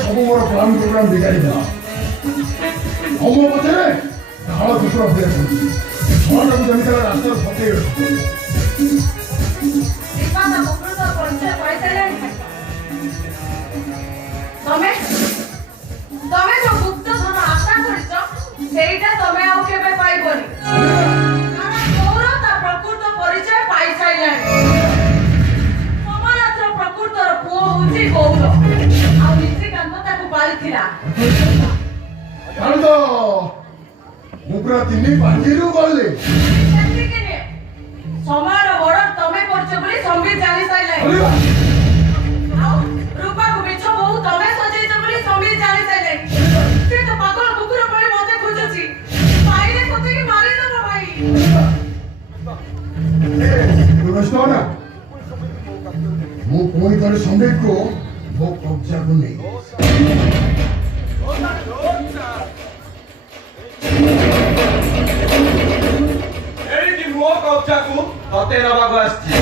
ସବୁ ମୋର ପ୍ଲାନ୍ ପ୍ରୋଗ୍ରାମ ବିଗାଡ଼ି ଦେଲା ଆଉ ମୋ ପଛରେ ଢାଳ କୁକୁର ଭଳିଆ କରୁଛି ଛଅଟାକୁ ଯେମିତି ହେଲେ ରାସ୍ତାରେ ଫଟେଇ ତମେ ତମେ ଯୋଉ ଗୁପ୍ତ ଧନ ଆଶା କରିଛ ସେଇଟା ତମେ ଆଉ କେବେ ପାଇବନି କାରଣ ଗୌର ତା ପ୍ରକୃତ ପରିଚୟ ପାଇସାରିଲାଣି ସମାଜର ପ୍ରକୃତର ପୁଅ ହଉଛି ଗୌର ଆଉ ନିଶିକାନ୍ତ ତାକୁ ପାଳିଥିଲା ଜାଣୁ ତ ମୁଁ ପୁରା 3 ପାଞ୍ଜିରୁ ଗଲି ସେତିକି ନୁହେଁ ସମୟର ବଡ ତମେ କରୁଛ ବୋଲି ସମ୍ବିତ ଜାଣି ସାରିଲାଣି ଆଉ ରୂପାକୁ ମିଛ ବୋହୁ ତମେ ସଜେଇଛ ବୋଲି ସମ୍ବିତ ଜାଣି ସାରିଲାଣି ସେ ତ ପାଗଳ କୁକୁର ଭଳି ମତେ ଖୋଜୁଛି ପାଇଲେ ସତେକି ମାରିଦେବ ଭାଇ ବ୍ୟସ୍ତ ନା ମୁଁ ପୁଣି ଥରେ ସମ୍ବିତକୁ ମୋ କବ୍ଜାକୁ ନେଇ ଏଣିକି ମୋ କବ୍ଜାକୁ ତତେ ନେବାକୁ ଆସିଛି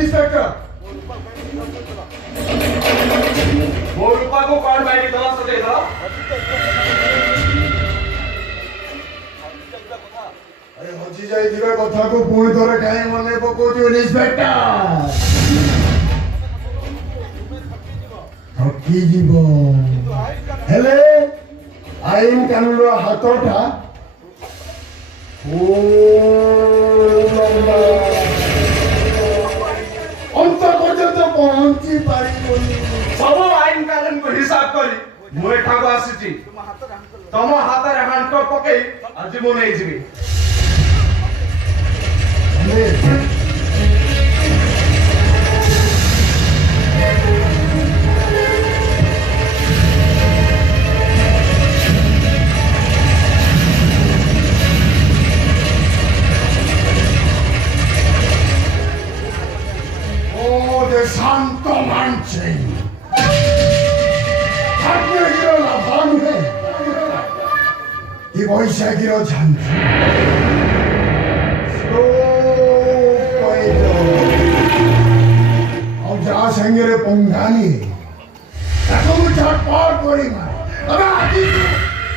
ଇନ୍ସପେକ୍ଟର ମୋ ରୂପାକୁ କଣ ପାଇଁ ଦବା ସଜେଇଦେଲ ଆରେ ହଜି ଯାଇଥିବା କଥାକୁ ପୁଣି ଥରେ କାହିଁ ମନେ ପକଉଛୁ ଇନ୍ସପେକ୍ଟର ଠକି ଯିବ ହେଲେ ଆଇନ କାନୁନର ହାତଟା ଅନ୍ତ ପର୍ଯ୍ୟନ୍ତ ପହଞ୍ଚି ପାରିବନି। ସବୁ ଆଇନ କାନୁନକୁ ହିସାବ କରି ମୁଁ ଏଠାକୁ ଆସିଛି। ତମ ହାତରେ ହାଣ୍ଟ ପକେଇ ଆଜି ମୁଁ ନେଇଯିବି। शांत मानছে ভাগ্যহীন লাভা নহে এই বৈশাখীর ঝাঞ্ঝি ଆଉ ଯାହା ସାଙ୍ଗରେ ପଙ୍ଗାନି ତାକୁ ମୁଁ ଝଟପଟ କରି ମାରେ। ଏବେ ଆଜି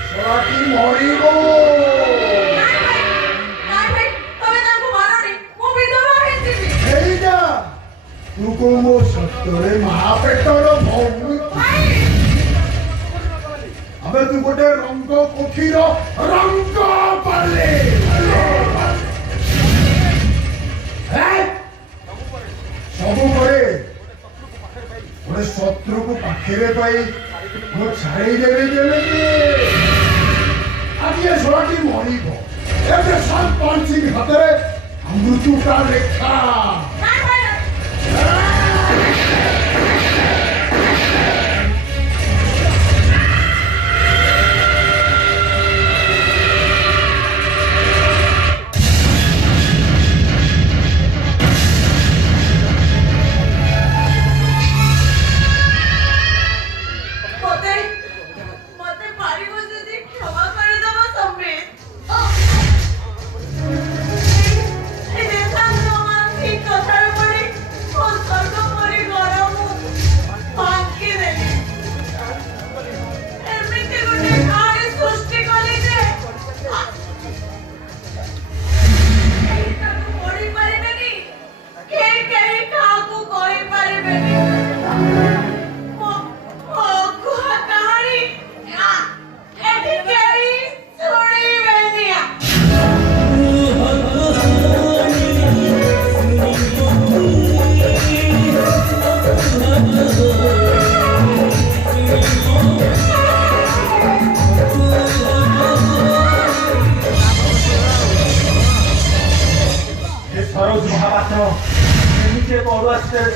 ସରାଟି ମରିବ। এইটা তুকো ମୋ ସତରେ ମହାପେଟର ଭଉଣୀ। ଏବେ ତୁ ଗୋଟେ ରଙ୍ଗ କୋଠିର ରଙ୍ଗ ପାଲେ ସବୁବେଳେ ଗୋଟେ ଶତ୍ରୁକୁ ପାଖରେ ପାଇ ମୁଁ ଛାଡ଼ିଦେବି କେମିତି? ଆଜି ଏ ଶଳାଟି ମରିବ। ଏବେ ସରପଞ୍ଚ ହାତରେ ମୃତ୍ୟୁଟା ଲେଖା।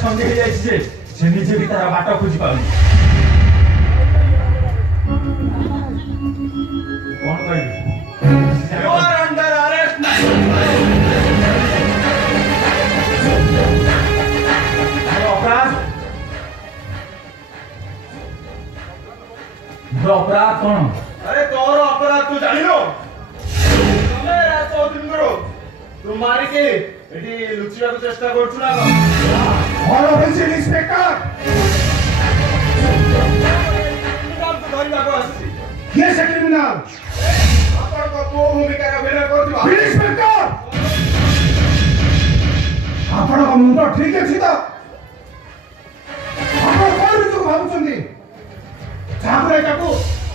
ଛନ୍ଦି ହେଇଯାଇଛି ଯେ ସେ ନିଜେ ବି ତାର ବାଟ ଖୋଜି ପାରୁନି। କଣ କହିବି? You are under arrest. ଅପରାଧ କଣ? ଆରେ ତୋର ଅପରାଧ ତୁ ଜାଣିନୁ? ତମେ ରାଜଚୌଧୁରୀଙ୍କର ତୁ ମାରିକି ଏଠି ଲୁଚିବାକୁ ଚେଷ୍ଟା କରୁଛୁ ନା କଣ? ଇନ୍ସପେକ୍ଟର ଧରିବାକୁ ଆସିଛି। କିଏ ସେ କ୍ରିମିନାଲ? ଆପଣଙ୍କ ପୁଅ ଭୂମିକାରେ ଅଭିନୟ କରୁଥିବା ଇନ୍ସପେକ୍ଟର ଆପଣଙ୍କ ମୁଣ୍ଡ ଠିକ ଅଛି ତ? ଆପଣ କଣ ବିଷୟ ଭାବୁଛନ୍ତି? ଯାହାପରେ ତାକୁ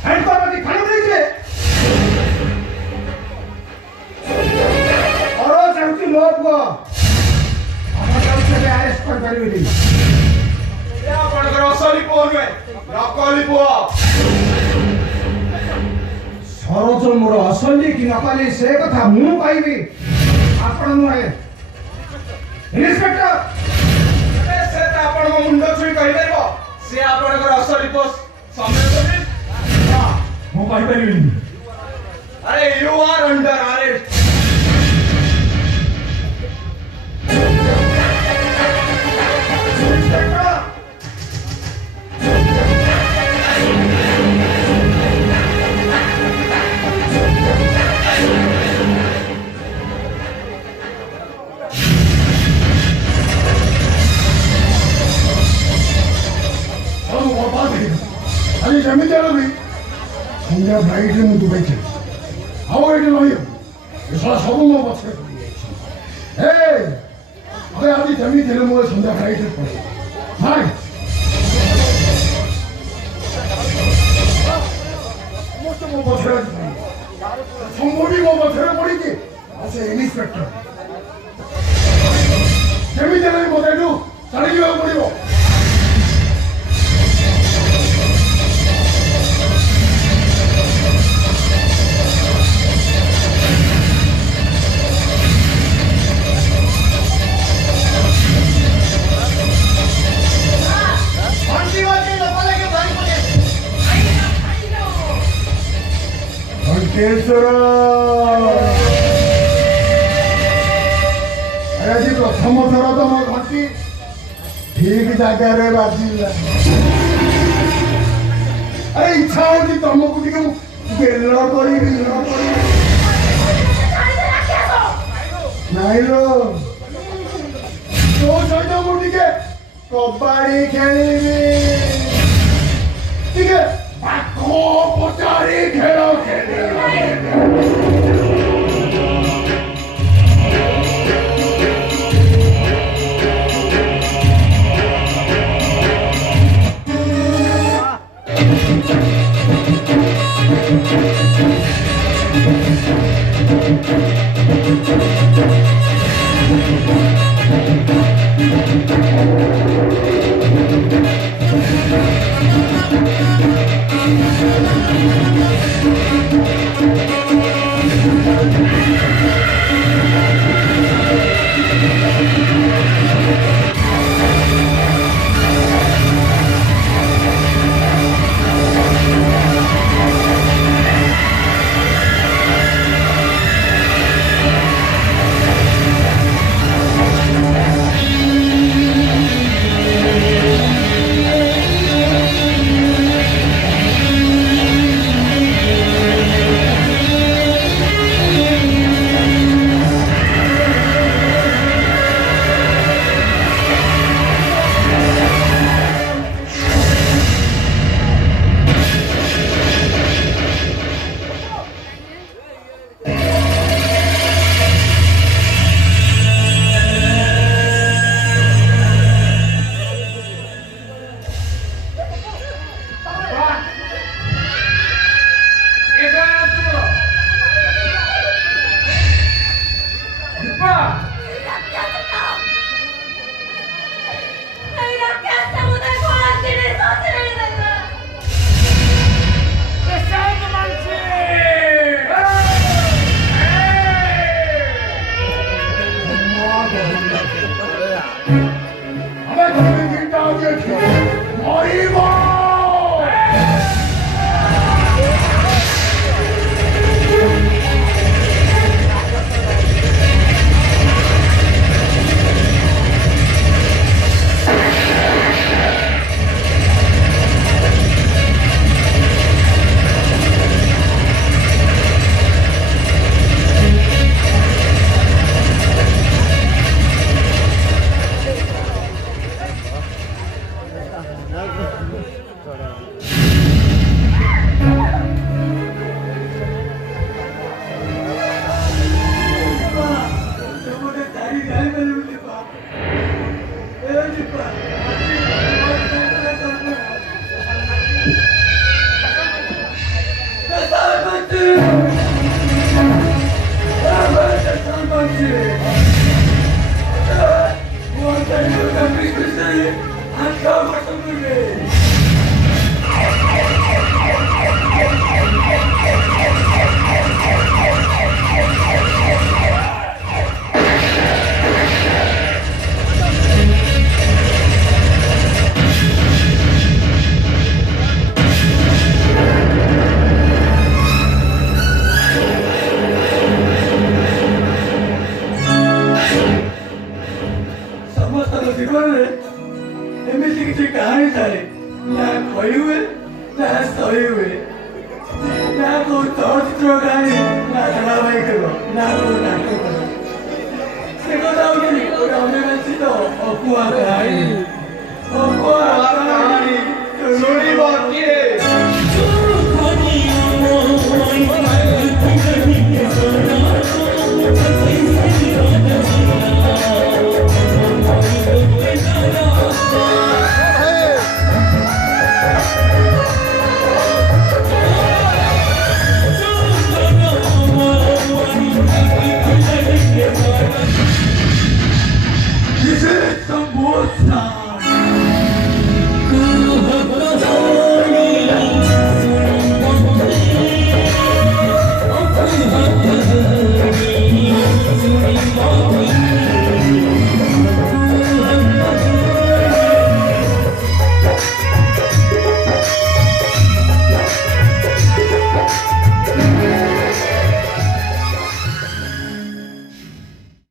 ହାଇକୋର୍ଟରେ ଖାଲି ଦେଇଯିବେ। ଅରୋଜ ହେଉଛି ମୋ ପୁଅ। ଆପଣ ତାକୁ କେବେ ଆରେଷ୍ଟ କରିପାରିବେନି। ଆପଣଙ୍କର ଅସଲି ପୁଅ ନୁହେଁ, ନକଲି ପୁଅ। ସରୋଜ ମୋର ଅସଲି କି ନକଲି ସେ କଥା ମୁଁ କହିବି, ଆପଣ ନୁହେଁ। ଇନ୍ସପେକ୍ଟର ସେ ତ ଆପଣଙ୍କ ମୁଣ୍ଡ ଛୁଇଁ କହିପାରିବ ସେ ଆପଣଙ୍କର ଅସଲି ପୁଅ ସୌମ୍ୟ। ମୁଁ କହିପାରିବିନି। ଆରେ you are under arrest. 아니 재밌잖아 성자 브라이드는 누가 있지? 아워이드 너희요 저 서부모 버스 에이 왜 아직 재밌는 뭐 성자 브라이드 버스 말이 ସମସ୍ତେ ମୋ ପଛରେ ଆସିଛନ୍ତି ସମ୍ଭବ ବି ମୋ ପଛରେ ପଡ଼ିଛି ଆଉ ସେ ଇନ୍ସପେକ୍ଟର କେମିତି ହେଲେ ବି ମୋତେ ଏଠୁ ଛାଡ଼ି ଯିବାକୁ ପଡ଼ିବ ଆଜି ପ୍ରଥମ ଥର ତମ ଘଣ୍ଟି ଠିକ ଜାଗାରେ ବାଜିଲା ଆରେ ଇଚ୍ଛା ହଉଛି ତମକୁ ଟିକେ ମୁଁ ଗେଲ କରିବି ନାଇଁ ଲୋ ତୋ ସହିତ ମୁଁ ଟିକେ କବାଡି ଖେଳିବି ଟିକେ ପାଖ ପଚାରି ଖେଳ ଖେଳିବି ଏମିତି କିଛି କାହାଣୀ ଥାଏ ନା କହି ହୁଏ ନା ସହି ହୁଏ ନା କୋଉ ଚଳଚ୍ଚିତ୍ର କାହାଣୀ ନା ଧାରାବାହିକ ନା କୋଉ ନାଟକ ସେ କଥା ହଉଛି ଗୋଟେ ଅବିବାସିତ ଅକୁହା କାହାଣୀ ଅକୁହା କାହାଣୀ ଶୁଣିବ